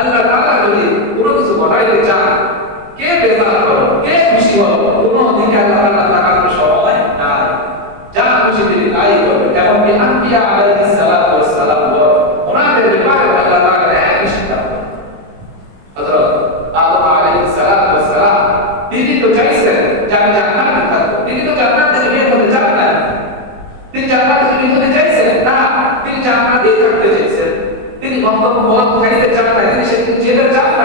আল্লাহ তাআলা যদি কোনো কিছু ঘটাইতে চান, কে বেজার হবে, কে খুশি হবে, কোনো দিকে আল্লাহ তাআলা তাকানোর সময় নাই। যা খুশি তিনি তাই করবেন। এমনকি আম্বিয়া আলাইহিস সালাতু ওয়াস সালাম ওনাদের ব্যাপারে আল্লাহ তাআলা একই সিদ্ধান্ত। হযরত আদম আলাইহিস সালাতু ওয়াস সালাম তিনি তো চাইছেন যে আমি জান্নাতে থাকবো, তিনি তো জান্নাত থেকে বের হতে চান না। তিনি জান্নাত থেকে বের হতে চাইছেন না, তিনি জান্নাতেই থাকতে চাইছেন। তিনি গন্তব্য পথ খাইতে চান না, তিনি সেদিন জেলে চান না।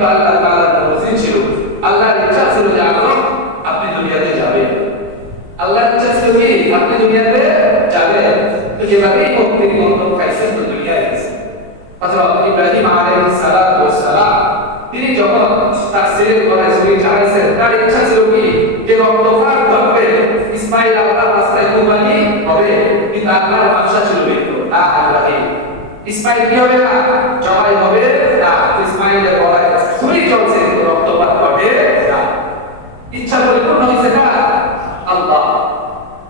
কিন্তু আল্লাহ তাআলার মর্জি ছিল, আল্লাহর ইচ্ছা ছিল যে আপনি দুনিয়াতে যাবেন। আল্লাহর ইচ্ছা ছিল কি আপনি দুনিয়াতে যাবেন। তো যেভাবেই হোক তিনি বন্ধন খাইছেন, তো দুনিয়ায় গেছেন। হযরত ইব্রাহিম আলাইহিস সালাতু ওয়াস সালাম তিনি যখন তার ছেলের গলায় ছুরি চালাইছেন, তার ইচ্ছা ছিল কি যে রক্তপাত ঘটবে, ইসমাঈল আল্লাহর রাস্তায় কুরবানি হবে, কিন্তু আল্লাহর বাদশা ছিল মৃত্যু। না ইব্রাহিম, ইসমাঈল কি হবে না, জবাই হবে না। ইসমাঈলের গলায় ছুরি চলছে, রক্তপাত ঘটে না। ইচ্ছা পরিপূর্ণ হয়েছে না আল্লাহ।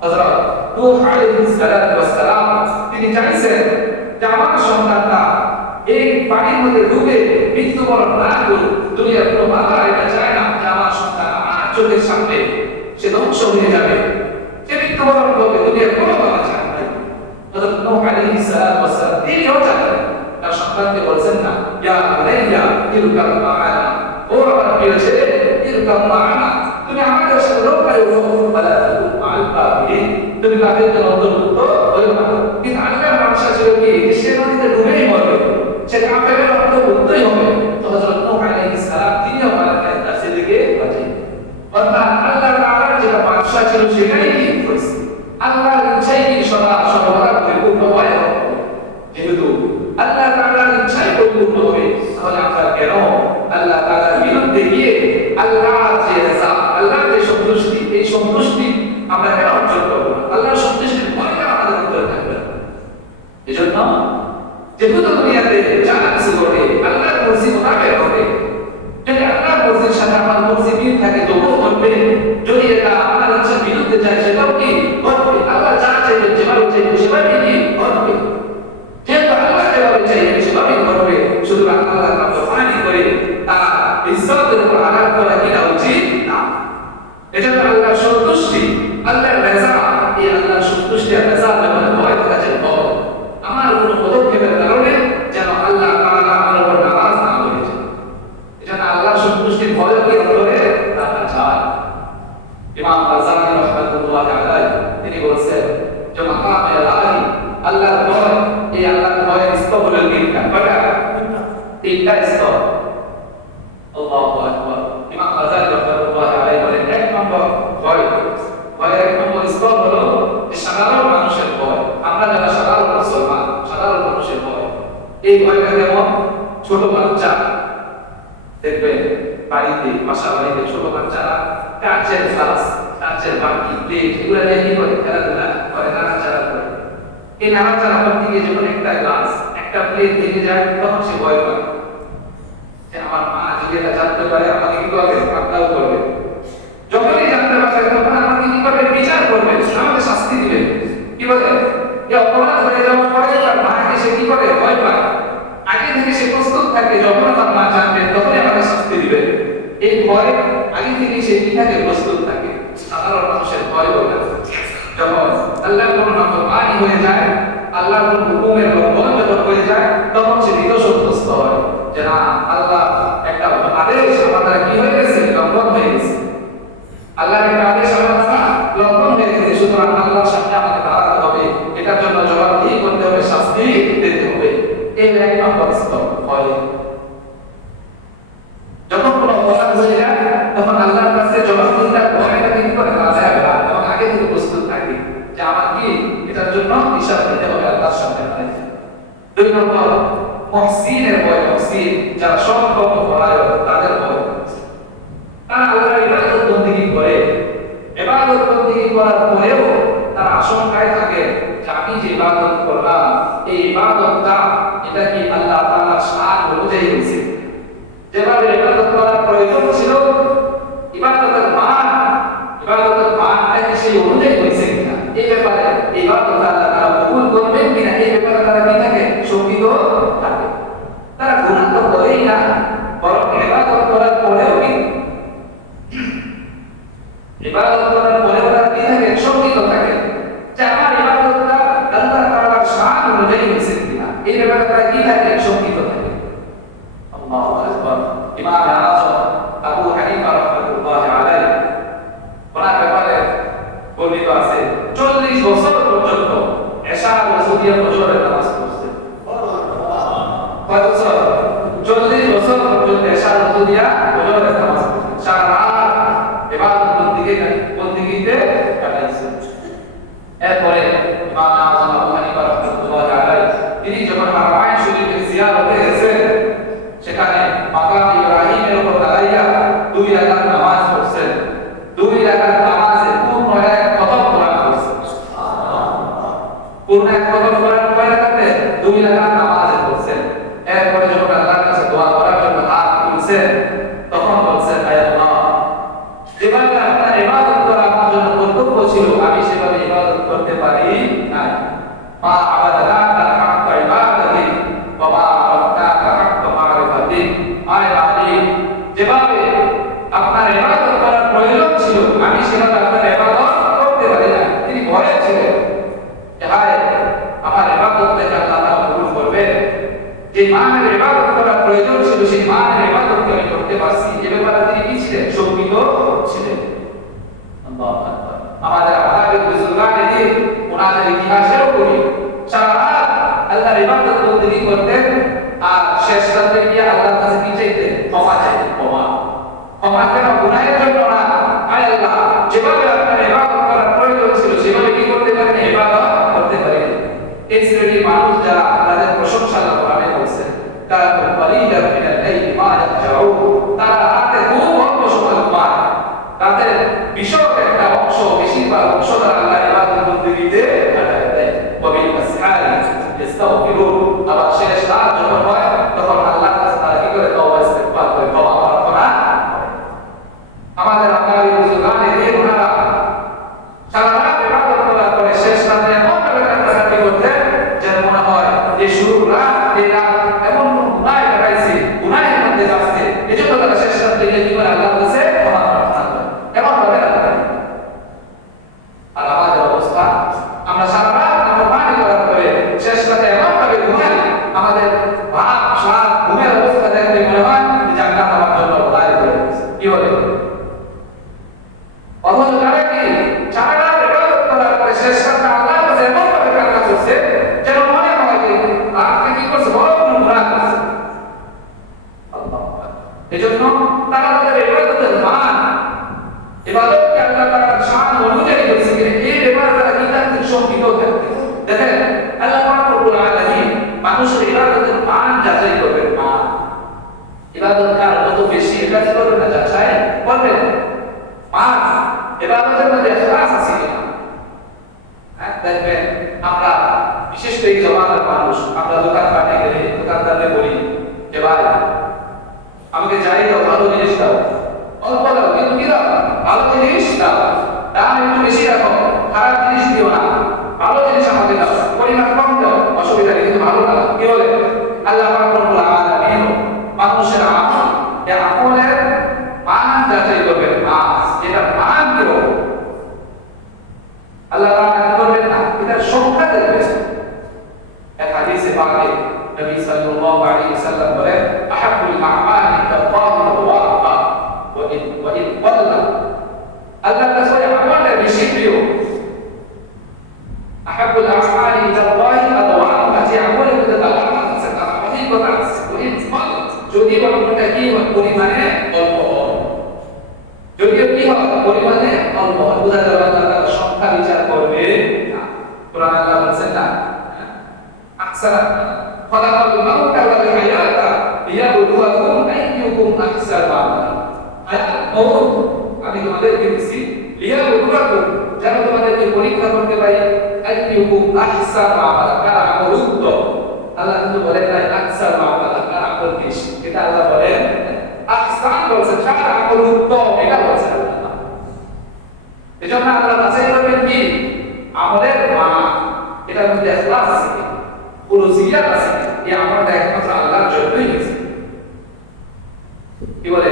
হযরত নূহ আলাইহিস সালাতু ওয়াস সালাম তিনি চাইছেন যে আমার সন্তানটা এই পানির মধ্যে ডুবে মৃত্যুবরণ না করুক। দুনিয়ার কোনো বাবা এটা চায় না যে আমার সন্তান আমার চোখের সামনে সে ধ্বংস হয়ে যাবে, সে মৃত্যুবরণ করবে। দুনিয়ার কোনো বাবা চায় না। হযরত নূহ আলাইহিস সালাতু ওয়াস সালাম তিনিও চান, তার সন্তানকে বলছেন না, ইয়া বুনাইয়া ইরকাব মা'ানা, ও আমার প্রিয় ছেলে, ইরকাব মা'ানা, তুমি আমাদের সাথে নৌকায় ওঠো, ওয়ালা তাকুন মা'আল কাফিরিন, তুমি কাফিরদের অন্তর্ভুক্ত হইও না। কিন্তু আল্লাহর বাদশা ছিল কি সে নদীতে ডুবেই মরবে, সে কাফেরের অন্তর্ভুক্তই হবে। তো হযরত নূহ আলাইহিস সালাম তিনিও বলেন তার ছেলেকে বাঁচিয়ে, অর্থাৎ আল্লাহ তাআলার যে বাদশা ছিল সেটাই ঠিক করেছে। আল্লাহর ইচ্ছাই কি সর্বদা পরিপূর্ণ হয়। যেহেতু আল্লাহ তাআলার ইচ্ছাই পরিপূর্ণ হবে, তাহলে আমরা কেন আল্লাহ তাআলার বিরুদ্ধে গিয়ে আল্লাহর যে রাজা, আল্লাহর যে সন্তুষ্টি, এই সন্তুষ্টি আমরা কেন অর্জন করব না? আল্লাহর সন্তুষ্টির ভয় কেন আমাদের ভিতরে থাকবে না? এজন্য যেহেতু দুনিয়াতে যা কিছু ঘটে আল্লাহর মর্জি মোতাবেক হবে। যদি আল্লাহর মর্জির সাথে আমার মর্জি মিল থাকে তবুও ঘটবে, যদি এটা আল্লাহর ইচ্ছার বিরুদ্ধে যায় সেটাও কি ঘটবে। আল্লাহ যা চাইবেন যেভাবে চাইবেন সেভাবে কি ঘটবে। যেহেতু আল্লাহ যেভাবে চাইবেন সেভাবেই ঘটবে। সুতরাং আল্লাহর নাফরমানি করে তার ইজ্জতের উপর আঘাত করা কিনা উচিত না। এজন্য আল্লাহর সন্তুষ্টি, আল্লাহর রাজা, এই আল্লাহর সন্তুষ্টি আর রাজা যেমন ভয় থাকা যায় ভয়, আমার কোনো পদক্ষেপের কারণে যেন আল্লাহ তাআলা আমার উপর নারাজ না হয়ে যায়। এজন্য আল্লাহর সন্তুষ্টির ভয় কি করে রাখা যায়। ইমাম রাযালি রাহমাতুল্লাহ আলাইহি তিনি বলেছেন যে মাকামে রাহি, আল্লাহর ভয়, এই আল্লাহর ভয়ের স্তর হলো তিনটা। কয়টা? তিনটা স্তর। আল্লাহু আকবার। ইমাম রাযালি রাহমাতুল্লাহ আলাইহি বলেন এক নম্বর ভয়, ভয়ের এক নম্বর স্তর হলো যে সাধারণ মানুষের ভয়। আমরা যারা সাধারণ মুসলমান, সাধারণ মানুষের ভয়, এই ভয়টা যেমন ছোট বাচ্চা দেখবেন বাড়িতে, বাসা বাড়িতে ছোট বাচ্চারা কাচের গ্লাস, কাচের বাটি, প্লেট এগুলো নিয়ে কি করে খেলাধুলা করে, নাড়াচাড়া করে। এই নাড়াচাড়া করতে গিয়ে যখন একটা গ্লাস, একটা প্লেট ভেঙে যায় তখন সে ভয় পায় যে আমার মা যদি এটা জানতে পারে আমাকে কি করবে, কান্নাও করবে। যখনই জানতে পারবে তখন আমাকে কি করবে, বিচার করবে, আমাকে শাস্তি দিবে। কি বলে যে অপরাধ হয়ে যাওয়ার পরে তার মাকে সে কি করে, ভয় পায়। আগে থেকে সে প্রস্তুত থাকে, যখন তার মা জানবে তখনই আমাকে শাস্তি দিবে। এই ভয় আগে থেকে সে কি থাকে, প্রস্তুত থাকে। সাধারণ মানুষের ভয় হবে যখন আল্লাহর কোনো নাফরমানি হয়ে যায়, আল্লাহর কোনো হুকুমের লঙ্ঘন যখন হয়ে যায়, তখন সে ভীত সন্ত্রস্ত হয় যে না, আল্লাহ একটা আদেশ আমার দ্বারা কি হয়ে গেছে, লঙ্ঘন হয়ে গেছে। আল্লাহর একটা আদেশ আমার দ্বারা লঙ্ঘন হয়ে গেছে, সুতরাং আল্লাহর সামনে আমাকে দাঁড়াতে হবে, এটার জন্য জবাবদিহি করতে হবে, শাস্তি দিতে হবে। এই এক নম্বর স্তর ভয়। যখন কোনো অপরাধ হয়ে যায় তখন আল্লাহর কাছে জবাবদিহিতার ভয়টা কি করে আদায় হয়, এবং আগে থেকে প্রস্তুত থাকে যে আমার কি এটার জন্য হিসাব দিতে হবে আল্লাহর সামনে দাঁড়িয়ে। দুই নম্বর মুহসিনের ভয়, মুহসিন যারা সৎ কর্ম করে তাদের ভয়। তারা আল্লাহর ইবাদত বন্দেগী করে, ইবাদত বন্দেগী করার পরেও তারা আশঙ্কায় থাকে যে আমি যে ইবাদত করলাম এই ইবাদতটা এটা কি আল্লাহ তাআলার শান অনুযায়ী হয়েছে, যেভাবে ইবাদত করার প্রয়োজন ছিল, ইবাদতের মান নাকি সেই অনুযায়ী হয়েছে কিনা, এই ব্যাপারে ইবাদত আল্লাহ তাআলা কবুল করবেন কিনা, এই ব্যাপারে তারা কি থাকে, শঙ্কিত থাকে। তারা গুনাহ তো করেই না, বরং ইবাদত করার পরেও কি তারা কি থাকে, শঙ্কিত থাকে যে আমার ইবাদতটা আল্লাহ তাআলার শান অনুযায়ী হয়েছে কিনা, এই ব্যাপারে তারা কি থাকে, শঙ্কিত থাকে। আল্লাহু আকবার। ইমাম আযম আবু হানিফা রাহমাতুল্লাহি আলাইহি ওনার ব্যাপারে বর্ণিত আছে 40 বছর পর্যন্ত এশা ওয়া সুবহির ফজরের নামাজ পড়ছেন। কয় বছর? 40 বছর বছর পর্যন্ত এশার মতো দিয়া হলো নামাজ সারা রাত ইবাদত বন্দেগীতে কাটাইছে। এরপরে ইমাম আবু হানিফা রাহমাতুল্লাহ আলাইহি তিনি যখন হারামাইন শরীফের জিয়ারতে গেছেন সেখানে মাকাম ইব্রাহিমের উপর দাঁড়াইয়া 2 রাকাত নামাজ পড়ছেন। 2 রাকাত নামাজে পূর্ণ এক খতম কোরআন পড়ছেন। সুবহানাল্লাহ। পূর্ণ এক খতম কোরআন কয় রাকাতে? 2 রাকাত নামাজে পড়ছেন। এরপরে যখন আল্লাহর কাছে দোয়া করার জন্য হাত তুলছেন তখন বলছেন, আয় আল্লাহ, যেভাবে আপনার ইবাদত করা আমার জন্য কর্তব্য ছিল আমি সেভাবে ইবাদত করতে পারি নাই। মা আবাদানাকা হাক্কা ইবাদাতি ওয়া মা আরাফনাকা হাক্কা মারিফাতি। আয় মালিক, যেভাবে আপনার ইবাদত করার প্রয়োজন ছিল আমি সেভাবে আপনার ইবাদত করতে পারি না। তিনি ভয়ে ছিলেন যে হায় আমার ইবাদত থেকে আল্লাহ তাআলা কবুল করবে। যে মানের ইবাদত করার প্রয়োজন ছিল সেই মানের ইবাদতকে আমি করতে পারছি এ ব্যাপারে তিনি কি ছিলেন? শঙ্কিত ছিলেন। আল্লাহু আকবার। আমাদের আলেম বুজুর্গানে দিন ওনাদের ইতিহাসেও পড়ি সারা রাত আল্লাহর ইবাদত বন্দেগী করতেন আর শেষ রাতে গিয়ে আল্লাহর কাছে কি চাইতেন? ক্ষমা চাইতেন। ক্ষমা কেন? গুনাহের জন্য না। আয় আল্লাহ, যেভাবে আপনার ইবাদত করার প্রয়োজন ছিল সেভাবে কি করতে পারেন? ইবাদত করতে পারেন। এই শ্রেণীর মানুষ যারা তাদের প্রশংসা কোরআনে বলছেন তারা কলিলাম মিনাল লাইলি মা ইয়াহজাউন, তারা রাতে খুব অল্প সময় ঘুমায়। রাতের বিশাল একটা অংশ, বেশিরভাগ অংশ তারা আল্লাহর ইবাদত বন্দেগীতে কাটায় দেয়। ওয়া বিল আসহারি ইস্তাগফিরুন, আবার শেষ রাত যখন হয় তখন আল্লাহর কাছে তারা কি করে? তওবা ইস্তিগফার করে, ক্ষমা প্রার্থনা করে। আমাদের আকালি বুজুর্গানে দিয়ে ওনারা সারা রাত ইবাদত করার পরে শেষ রাতে এমন ভাবে কাটাকাটি করতেন যেন মনে হয় যে শুরু রাত এই রাত এমন গুনাহে কাটাইছে, গুনাহের মধ্যে যাচ্ছে, এজন্য তারা শেষ রাতে গিয়ে কি করে? আল্লাহর কাছে ক্ষমা প্রার্থনা করে। এমন ভাবে আর আমাদের অবস্থা, আমরা সারা রাত নাফরমানি করার পরে শেষ রাতে এমন ভাবে ঘুমাই, আমাদের ভাব সারা ঘুমের অবস্থা দেখলে মনে হয় যে জান্নাত আমার জন্য দাঁড়িয়ে করে দিয়েছে। কি বলে? অথচ তারা কি সারা রাত ইবাদত করার পরে শেষ রাতে আল্লাহর কাছে এমন ভাবে কান্না করছে যেন মনে হয় যে আপনি কি করছে? বড় কোনো গুনাহ করছে। আল্লাহু আকবার। এজন্য তারা তাদের ইবাদতের মান, ইবাদতকে আল্লাহ তাআলার শান অনুযায়ী করেছে কিনা এই ব্যাপারে তারা কি শঙ্কিত থাকতে। দেখেন আল্লাহ পাক রব্বুল আলামিন মানুষের ইবাদতের মান যাচাই করবেন। মান ইবাদতকার কত বেশি এটা করবেন না, যাচাই করবেন। মান ইবাদতের মধ্যে ইখলাস আছে কিনা। দেখবেন আমরা বিশেষ করে এই জমানার মানুষ, আমরা দোকানপাটে গেলে দোকানদারকে বলি যে ভাই আমাকে যাই দাও, ভালো জিনিস দাও, অল্প দাও কিন্তু কি দাও? ভালো জিনিস দাও, দাম একটু বেশি রাখো, খারাপ জিনিস দিও না, ভালো জিনিস আমাকে দাও, পরিমাণ কম দাও, অসুবিধা নেই কিন্তু ভালো না। কি বলে? আল্লাহ পাক রব্বুল আলামিন মানুষের আমল, এই আমলের মান যাচাই করবেন। এটা মান কি হবে? আল্লাহ তাআলা কি করবেন না, এটার সংখ্যা দেখবেন। এক হাদিসে পাকে নবী সাল্লাল্লাহু আলাইহি ওয়াসাল্লাম বলেন, আহাব্বুল আ'মালি ইলাল্লাহি আদওয়াউহা ওয়া ইন ক্বাল্লা। আল্লাহর কাছে আমলটা বেশি প্রিয়। আহাব্বুল আ'মালি ইলাল্লাহি আদওয়াউহা, যে আমলের মধ্যে আল্লাহর কাছে তার অধিকতা আছে। ওয়া ইন ক্বাল্লা, যদি আমলটা কি হয়? পরিমাণে অল্প হয়। যদিও কি হয়? পরিমাণে অল্প হয়। বোঝা যাবে আল্লাহ তাআলা সংখ্যা বিচার করবে না। কোরআনে আল্লাহ বলেছেন না, আহসানা খালাকাল মাউতা ওয়াল হায়াতা লিয়াবলুয়াকুম আইয়ুকুম আহসানু আমালা। হায়াত মউত আমি তোমাদেরকে দিয়েছি লিয়াবলুয়াকুম, যেন তোমাদেরকে পরীক্ষা করতে পারি। আইয়ুকুম আহসানু আমালা, কারা আমল উত্তম। আল্লাহ কিন্তু বলেন না আহসানু আমালা, কারা আমল বেশি। এটা আল্লাহ বলেন আহসান বলছেন, কারা আমল উত্তম এটা বলছেন আল্লাহ। এজন্য আল্লাহ যাচাই করবেন কি? আমলের মান, এটার মধ্যে ইখলাস আছে কি, উলুহিয়াত আছে কি, এই আমলটা একমাত্র আল্লাহর জন্যই হয়েছে। কি বলে?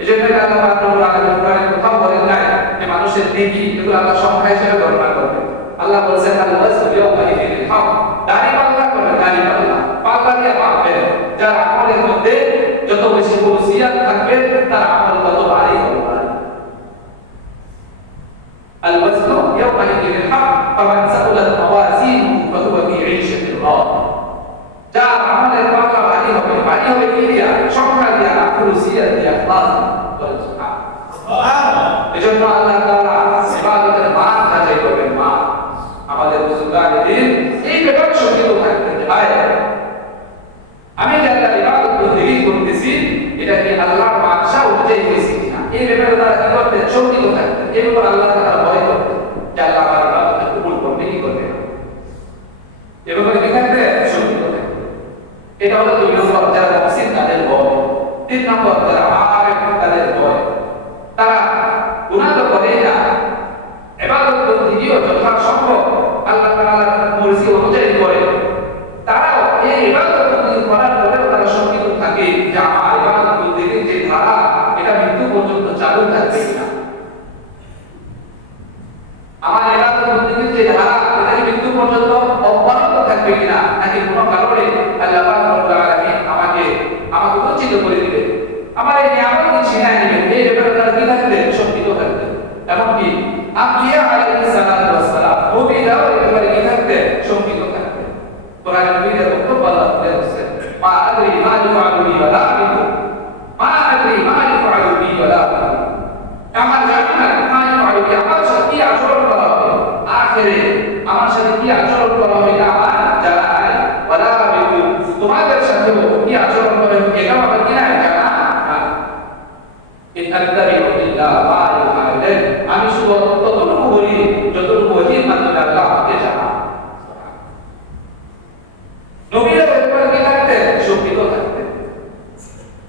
এজন্য আল্লাহ পাক রব্বুল আলামিন কোরআনে কোথাও বলেন নাই যে মানুষের নেকি এগুলো আল্লাহ সংখ্যা হিসেবে গণনা করবে। আল্লাহ বলেছেন আল ওয়াজনু ইয়াওমা ইযিল হক, দাড়ি পাল্লা করবে, দাড়ি পাল্লা পাল্লা দিয়ে মাপবে। যার আমলের মধ্যে যত বেশি উলুহিয়াত থাকবে তার আমল তত ভারী হবে। الوزن يومئذ الحق فمن ثقلت موازينه فهو في عيشة راضية। যার আমলের পাল্লা ভারী হবে কি দিয়া? সংখ্যা দিয়া করতেছি এটা কি আল্লাহর বাদশা অনুযায়ী হয়েছে কিনা, এই ব্যাপারে তারা কি করতেন, শঙ্কিত থাকতেন। এই ব্যাপারে আল্লাহকে তারা ভয় করতেন যে আল্লাহ আমার ইবাদতকে কবুল করবে কি করবে না, এ ব্যাপারে কি থাকতেন, শঙ্কিত থাকতেন। এটা হলো 2 নম্বর, যারা মুহসিন তাদের ভয়। 3 নম্বর, যারা আরেফ তাদের ভয়। তারা গুনাহ তো করেই না, ইবাদত বন্দেগীও যথাসম্ভব আল্লাহ তাআলার মর্জি অনুযায়ী করে। তারাও এই ইবাদত বন্দেগী করার পরেও তারা শঙ্কিত থাকে যে আমার ইবাদত বন্দেগীর যে ধারা এটা মৃত্যু পর্যন্ত চালু থাকবে কিনা, আমার ইবাদত বন্দেগীর যে ধারা এটা কি মৃত্যু পর্যন্ত অব্যাহত থাকবে কিনা, নাকি কোনো কারণে আল্লাহ পাক রব্বুল আলামিন আমাকে বঞ্চিত করে দিবে, আমার এই নিয়ামত ছিনায় নেবেন। এই ব্যাপারে তারা কি থাকবে, শঙ্কিত থাকবে। এমনকি আম্বিয়া আলাইহিস সালাতু ওয়াস সালাম নবীরাও এই ব্যাপারে কি থাকবে, শঙ্কিত থাকবে। কোরআনের নবীদের বক্তব্য আল্লাহ বলেছেন, মা আদরি মা ইউফআলু বি ওয়ালা বিকুম, মা আদরি মা ইউফআলু বি ওয়ালা বিকুম, আমার জানি না মা ইউফআলু বি, আমার সাথে কি আচরণ করা হবে আখিরে, আমার সাথে কি আচরণ করা হবে এটা আমার জানা নাই, ওয়ালা বিকুম, তোমাদের সাথে কি আচরণ করা হবে এটা আমার কি নাই জানা নাই। ইন আত্তাবিউ ইল্লা মা ইউহা ইলাইহি, আমি শুধু ততটুকু বলি যতটুকু ওহীর মাধ্যমে আল্লাহ আমাকে জানান। নবীরা ব্যাপারে কি থাকতেন, শঙ্কিত থাকতেন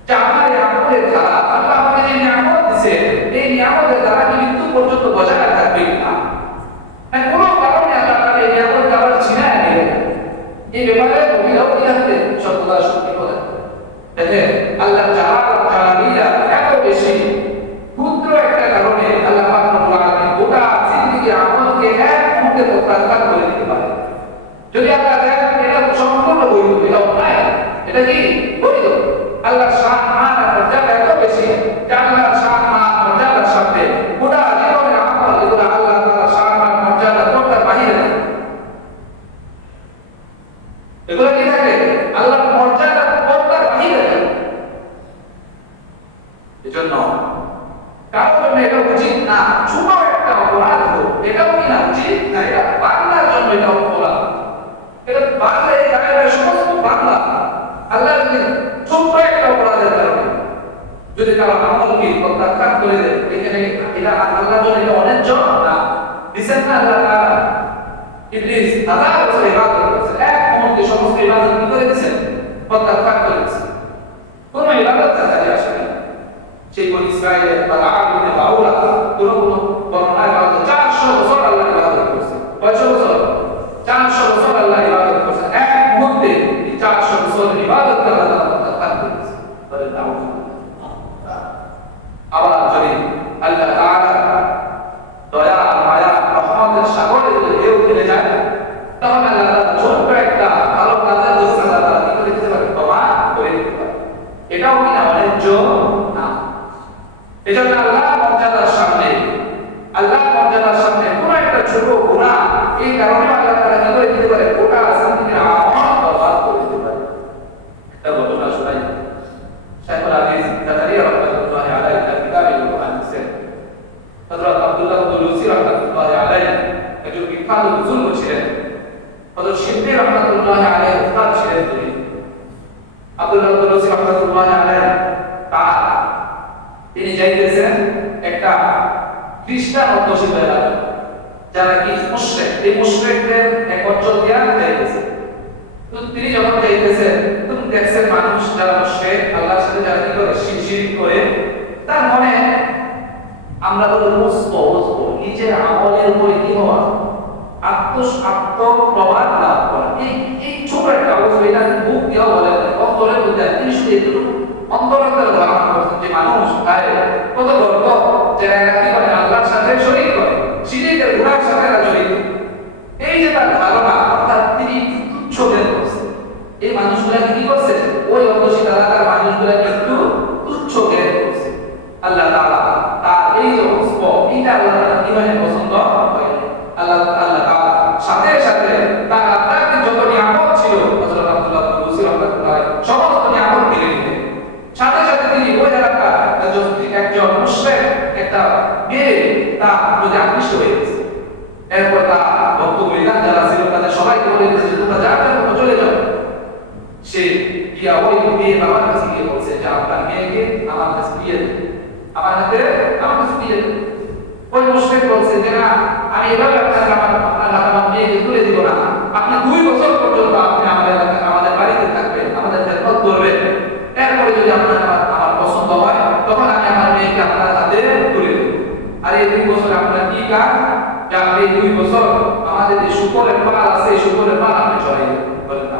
যে আমার এই আমলের ধারা, আল্লাহ আমাকে যে নিয়ামত দিয়েছে এই নিয়ামতের ধারা কি মৃত্যু পর্যন্ত বজায় থাকবে কিনা, মানে কোনো কারণে আল্লাহ তাআলা এই নিয়ামত আবার ছিনায় নেবেন। এই ব্যাপারে নবীরাও কি থাকতেন, সর্বদা শঙ্কিত থাকতেন। দেখেন আল্লাহ জালালিয়া এত বেশি, ক্ষুদ্র একটা কারণে আল্লাহ পাক রব্বুল আলামিন গোটা জিন্দেগির আমলকে এক মুহূর্তে প্রত্যাখ্যান করে দিতে পারে। যদি আল্লাহ দেখেন এটা সম্পূর্ণ বৈধ, এটা অন্যায়, এটা কি বৈধ, আল্লাহর শান মান আর মর্যাদা এত বেশি যে আল্লাহর শান মান মর্যাদার সাথে গোটা জীবনের আমল এগুলো আল্লাহ তাআলার শান মান মর্যাদা তোটার বাহিরে না, এগুলো কি থাকে আল্লাহর মর্যাদা তোটার বাহিরে না। এজন্য কারো জন্য এটা উচিত না, ছোট একটা অপরাধ হোক এটাও কি না উচিত না, এটা বাংলার জন্য এটা অপরাধ, এটা বাংলা এই জায়গায় সমস্ত বাংলা আল্লাহর ছোট্ট একটা অপরাধের কারণে যদি কারো আমলকে প্রত্যাখ্যান করে দেয়, এখানে এটা আল্লাহর জন্য এটা অনেক জন না দিচ্ছেন না আল্লাহ তাআলা। ইবলিস হাজার বছর ইবাদত করেছে, এক মুহূর্তে সমস্ত ইবাদত কি করে দিয়েছেন, প্রত্যাখ্যান করে দিয়েছেন, কোনো ইবাদত তার কাজে আসে না। সেই বনি ইসরাঈলের বালআম ইবনে বাউরা কোনো বর্ণনায় বলা হয় 400 বছর আল্লাহ ইবাদত করেছে। কয়শো বছর? 400 বছর আল্লাহ ইবাদত করেছে, এক মুহূর্তে এই 400 বছরের ইবাদত আল্লাহ তাআলা প্রত্যাখ্যান করে দিয়েছে। বলে দাও আবার যদি আল্লাহ তাআলা দয়া মায়া রহমতের সাগরে যদি ঢেউ ফেলে যায় তখন আল্লাহ তাআলা ছোট্ট একটা ভালো কাজের জন্য আল্লাহ তাআলা কি করে দিতে পারে, ক্ষমা করে দিতে পারে। এটাও কিনা অনেক জোর না। এজন্য আল্লাহর মর্যাদার সামনে কোনো একটা ছোট গুনাহ এই কারণে আল্লাহ তাআলা কি করে দিতে পারে, গোটা জিন্দেগির আমল বরবাদ করে দিতে পারে। একটা ঘটনা শোনাই, শাইখুল হাদিস কাতারিয়া রাহমাতুল্লাহি আলাইহি তার কিতাবে কুরআন লিখেন, হযরত আব্দুল্লাহ ইবনে লুসি রাহমাতুল্লাহি আলাইহি একজন বিখ্যাত বুজুর্গ ছিলেন। হযরত শিবলি রাহমাতুল্লাহি আলাইহি উস্তাদ ছিলেন তিনি। আব্দুল্লাহ ইবনে লুসি রাহমাতুল্লাহি আলাইহি তিনি যাইতেছেন একটা খ্রিস্টান অধ্যুষিত এলাকা, যারা কি মুশরিক, এই মুশরিকদের এক অঞ্চল দিয়া যাইতেছে। তো তিনি যখন যাইতেছেন তুমি দেখছেন মানুষ যারা মুশরিক, আল্লাহর সাথে যারা কি করে শিরক করে, তার মনে আমরা বলি নিজের আমলের উপরে কি হওয়া, আত্মপ্রবাদ লাভ করা। এই ছোট একটা অবস্থা, এটা বুক দেওয়া বলে অন্তরের মধ্যে তিনি শুধু এটুকু অন্তরের ধারণা করছেন যে মানুষ কত গর্ব যে এরা কি করে আল্লাহর সাথে শরীক করে, শিরকের গুনাহের সাথে এরা জড়িত। এই যে তার ধারণা, অর্থাৎ তিনি তুচ্ছ জ্ঞান করছেন। এই মানুষগুলাকে কি করছে, ওই অধ্যুষিত এলাকার মানুষগুলাকে একটু তুচ্ছ জ্ঞান করছে। আল্লাহ তাআলা তার এই যে অস্প এটা আল্লাহ তাআলা কিভাবে পছন্দ করেন। আল্লাহ তাআলা সাথে সাথে তার আত্মাকে যত নিয়ামত ছিল হযরত আব্দুল্লাহ ইবনে লুসি রাহমাতুল্লাহ সমস্ত নিয়ামত দিয়ে দিলেন। সাথে সাথে তিনি ওই এলাকার একজন মুশরিক একটা মেয়ে তার প্রতি আকৃষ্ট হয়ে গেছে। এরপর তার ভক্ত মহিলা যারা ছিল তাদের যে না আমি এভাবে আপনার মেয়েকে তুলে দিব না, আপনি 2 বছর পর্যন্ত আপনি আমাদের বাড়িতে থাকবেন, আমাদের খেদমত করবেন, এরপরে যদি আপনার আমার পছন্দ হয় তখন আমি আমার মেয়েকে আপনার হাতে তুলে দেব। আর এই 2 বছর আপনার কি কাজ, যে আপনি 2 বছর আমাদের যে শুকরের পাল আছে এই শুকরের পাল আপনি চড়াই বলেন না।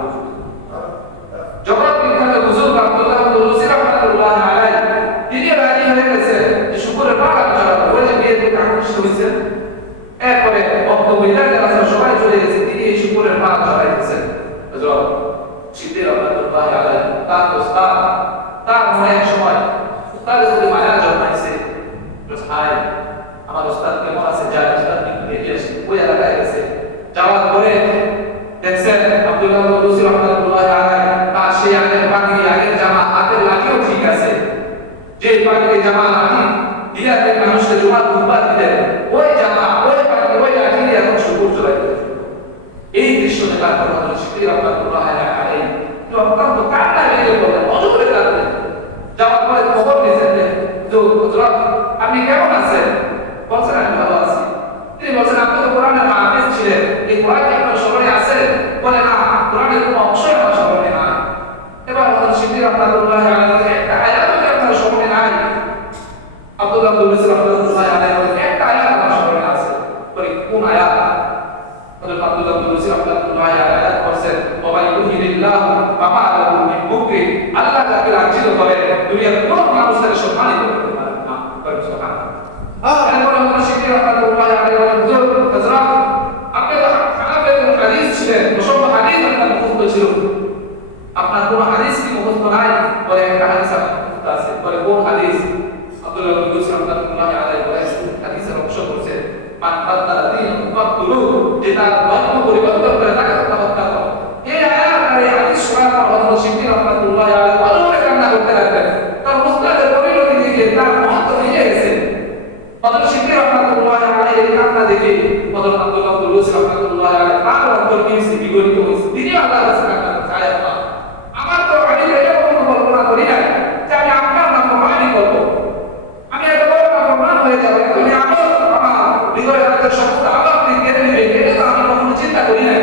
জগৎ বিখ্যাত বুজুর্গ আব্দুল্লাহ ইবনে রুসি রাহমাতুল্লাহ আলাইহি তিনি রাজি হয়ে গেছেন যে শুকরের পাল আপনি চড়াবেন। ওই যে বিয়ের দিন আকর্ষিত হয়েছেন, এরপরে বক্তব্যটা যারা সবাই চলে গেছে, তিনি এই শুকরের পাল চড়াইতেছেন। হযরত সিদ্দিক রাহমাতুল্লাহ আলাইহি তার উস্তাদ, তার মনে এক সময় উস্তাদের প্রতি মায়া জন্মাইছে। হায় আমার উস্তাদ কেমন আছে, যায় উস্তাদ কিন্তু দেখে আসে, ওই এলাকায় গেছে। যাওয়ার পরে দেখছেন আব্দুল্লাহ ইবনে রুসি রাহমাতুল্লাহ আলাইহি তার সেই আগের পাগড়ি, আগের জামা, হাতের লাঠিও ঠিক আছে, যে পাগড়ি জামা লাঠি দিয়া থেকে মানুষকে জুমার খুতবা দিতেন, ওই জামা ওই পাগড়ি ওই লাঠি দিয়ে এখন শুকর চড়াইতেন। এই দৃশ্য দেখার পর হযরত সিদ্দিক রাহমাতুল্লাহ আলাইহি তো অত্যন্ত কান্না বেরিয়ে পড়লেন, অজরে কাঁদলেন। যাওয়ার পরে খবর নিয়েছেন যে হযরত আপনি কেমন আছেন? বলছেন আমি ভালো আছি। তিনি বলছেন আপনি তো কোরআনের হাফেজ ছিলেন, এই কোরআন কি আপনার স্মরণে আছে? বলে না, কোরআনের কোনো অংশই আমার স্মরণে নাই। এবার হযরত সিদ্দিক রাহমাতুল্লাহ আলাইহি একটা আয়াতও কি আপনার স্মরণে নাই? আব্দুল্লাহ ইবনে রুসি রাহমাতুল্লাহ আলাইহি বলেন একটা আয়াত আমার স্মরণে আছে। বলে কোন আয়াত? হযরত আব্দুল্লাহ ইবনে রুসি রাহমাতুল্লাহ আলাইহি আয়াত পড়ছেন, ওয়া ইউহিদিল্লাহু ফামা লাহু মিন মুকরিম, আল্লাহ যাকে লাঞ্ছিত করে দুনিয়ার কোনো মানুষ তাকে সম্মানিত করতে পারে না। সুবহানাল্লাহ। এরপর হযরত সিদ্দিক রাহমাতুল্লাহ আলাইহি বলেন, হুজুর হযরত আপনি তো হানাফি হাদিস ছিলেন, অসংখ্য হাদিস আপনার মুখস্থ ছিল, আপনার কোনো হাদিস কি মুখস্থ নাই? বলে একটা হাদিস আমার মুখস্থ আছে। বলে কোন হাদিস? আব্দুল্লাহ ইবনে রুসি রাহমাতুল্লাহ আলাইহি বলেন হাদিসের অংশ বলছে, মান বাদালা দীনাহু ফাকতুলু, যে তার ধর্ম পরিবর্তন করে তাকে হত্যা করো। এই আয়াত আর এই হাদিস শোনার পর হযরত সিদ্দিক রাহমাতুল্লাহ আলাইহি অজরে কান্না করতে লাগলেন। তার মুস্তাদের পরিণতি দেখে তার মহত্ব মিলে গেছে। হযরত সিদ্দিক রাহমাতুল্লাহ আলাইহি এই কান্না দেখে হযরত আব্দুল্লাহ ইবনে রুসি রাহমাতুল্লাহ আলাইহি তার অন্তর কি বিগলিত হয়েছে। তিনি আল্লাহর কাছে কান্না করতে আয় আল্লাহ, আমার তো আমি এটা কখনো কল্পনা করি না যে আমি আপনার নাফরমানি করব, আমি এত বড় নাফরমান হয়ে যাব, তুমি আমার হৃদয়ের মধ্যে সমস্ত আলাপ কেড়ে নেবে, এটা তো আমি কখনো চিন্তা করি না।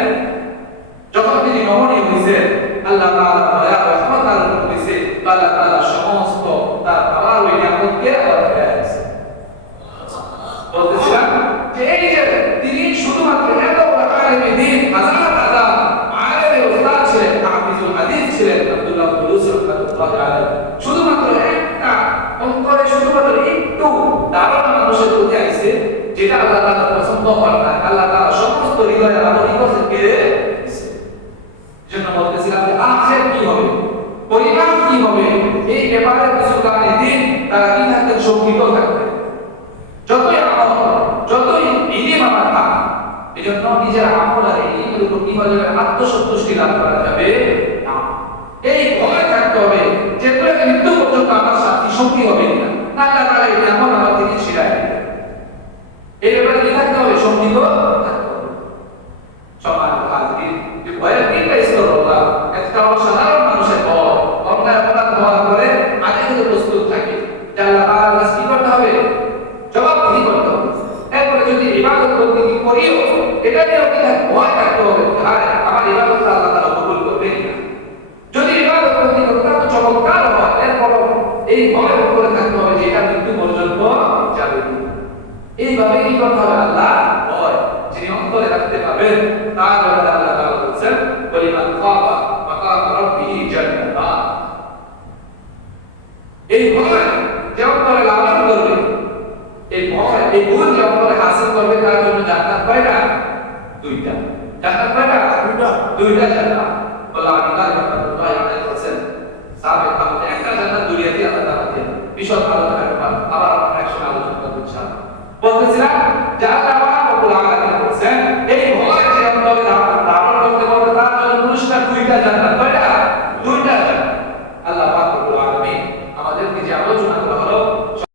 যখন তিনি নমনীয় হয়েছেন, আল্লাহ তাআলা দয়া রহমত দান করেছে, আল্লাহ তাআলা সমস্ত তার পাওয়ার ওই নিয়ামতকে আবার ফিরে আসছে। বলতেছিলাম যে এই যে তিনি শুধুমাত্র এত বড় আলেমে দ্বীন, হাজার হাজার আলেমে উস্তাদ ছিলেন, হাফিজুল হাদিস ছিলেন আব্দুল্লাহ ইবনে রুসি রাহমাতুল্লাহ আলাইহি, শুধুমাত্র একটা অন্তরে শুধুমাত্র একটু ধারণা মানুষের প্রতি আইছে, যেটা আল্লাহ তাআলা পছন্দ করেন না, আল্লাহ তাআলা সমস্ত হৃদয়ে আলো নিকটে কেড়ে দিয়েছে। জন্য বলতেছিলাম যে আখিরাত কি হবে, পরিণাম কি হবে, এই ব্যাপারে কিছু কারণে দিন তারা কি থাকতে শঙ্কিত থাকবে। যতই আমল, যতই ইলম আমার থাক, এই জন্য নিজের আমল আর ইলমের উপর কি হয়ে যাবে, আত্মসন্তুষ্টি লাভ করা যাবে না। এই ভয় থাকতে হবে যে মৃত্যু পর্যন্ত আমার সাথী সঙ্গী হবে না, আল্লাহ তাআলা এই আমল আমার থেকে ছিড়ায় দিবে। এই ব্যাপারে কি থাকতে হবে, সঙ্গীত থাকতে হবে। সম্মানিত হাজির, যে ভয়ের তিনটা স্তর হলো, একটা হলো সাধারণ মানুষের ভয়, অন্যায় অপরাধ হওয়ার পরে আগে থেকে প্রস্তুত থাকে যে আল্লাহ তাআলার কাছে কি করতে হবে, জবাবদিহি করতে হবে। এরপরে যদি ইবাদত করতে কি করিও, এটা নিয়েও কি ভয় থাকতে হবে, আর আমার ইবাদত আল্লাহ তাআলা কবুল করবেন না। যদি ইবাদত করতে অত্যন্ত চমৎকার হয়, এরপর এই ভয়ের উপরে থাকতে হবে যে এটা মৃত্যু পর্যন্ত যাবে। এইভাবে কি করতে হবে, আল্লাহ ভয় যিনি অন্তরে রাখতে পারবেন তার ব্যাপারে আল্লাহ তাআলা বলেছেন, ওয়ালিমান খাফা মাকাম রাব্বিহি জান্নাতান। এই ভয় যে অন্তরে লালন করবে, এই ভয় এই গুণ যে অন্তরে হাসিল করবে, তার জন্য জান্নাত কয়টা? দুইটা। জান্নাত কয়টা? দুইটা জান্নাত। আল্লাহ রাহমাতুল্লাহি আলাইহি বলেছেন, সাহাবে কামতে একটা জান্নাত দুনিয়াতে আল্লাহ তাআলা দেন। বিশদ আলোচনা করব, আবার আমরা একসাথে আলোচনা করব ইনশাআল্লাহ। বলতেছিলাম যে আল্লাহ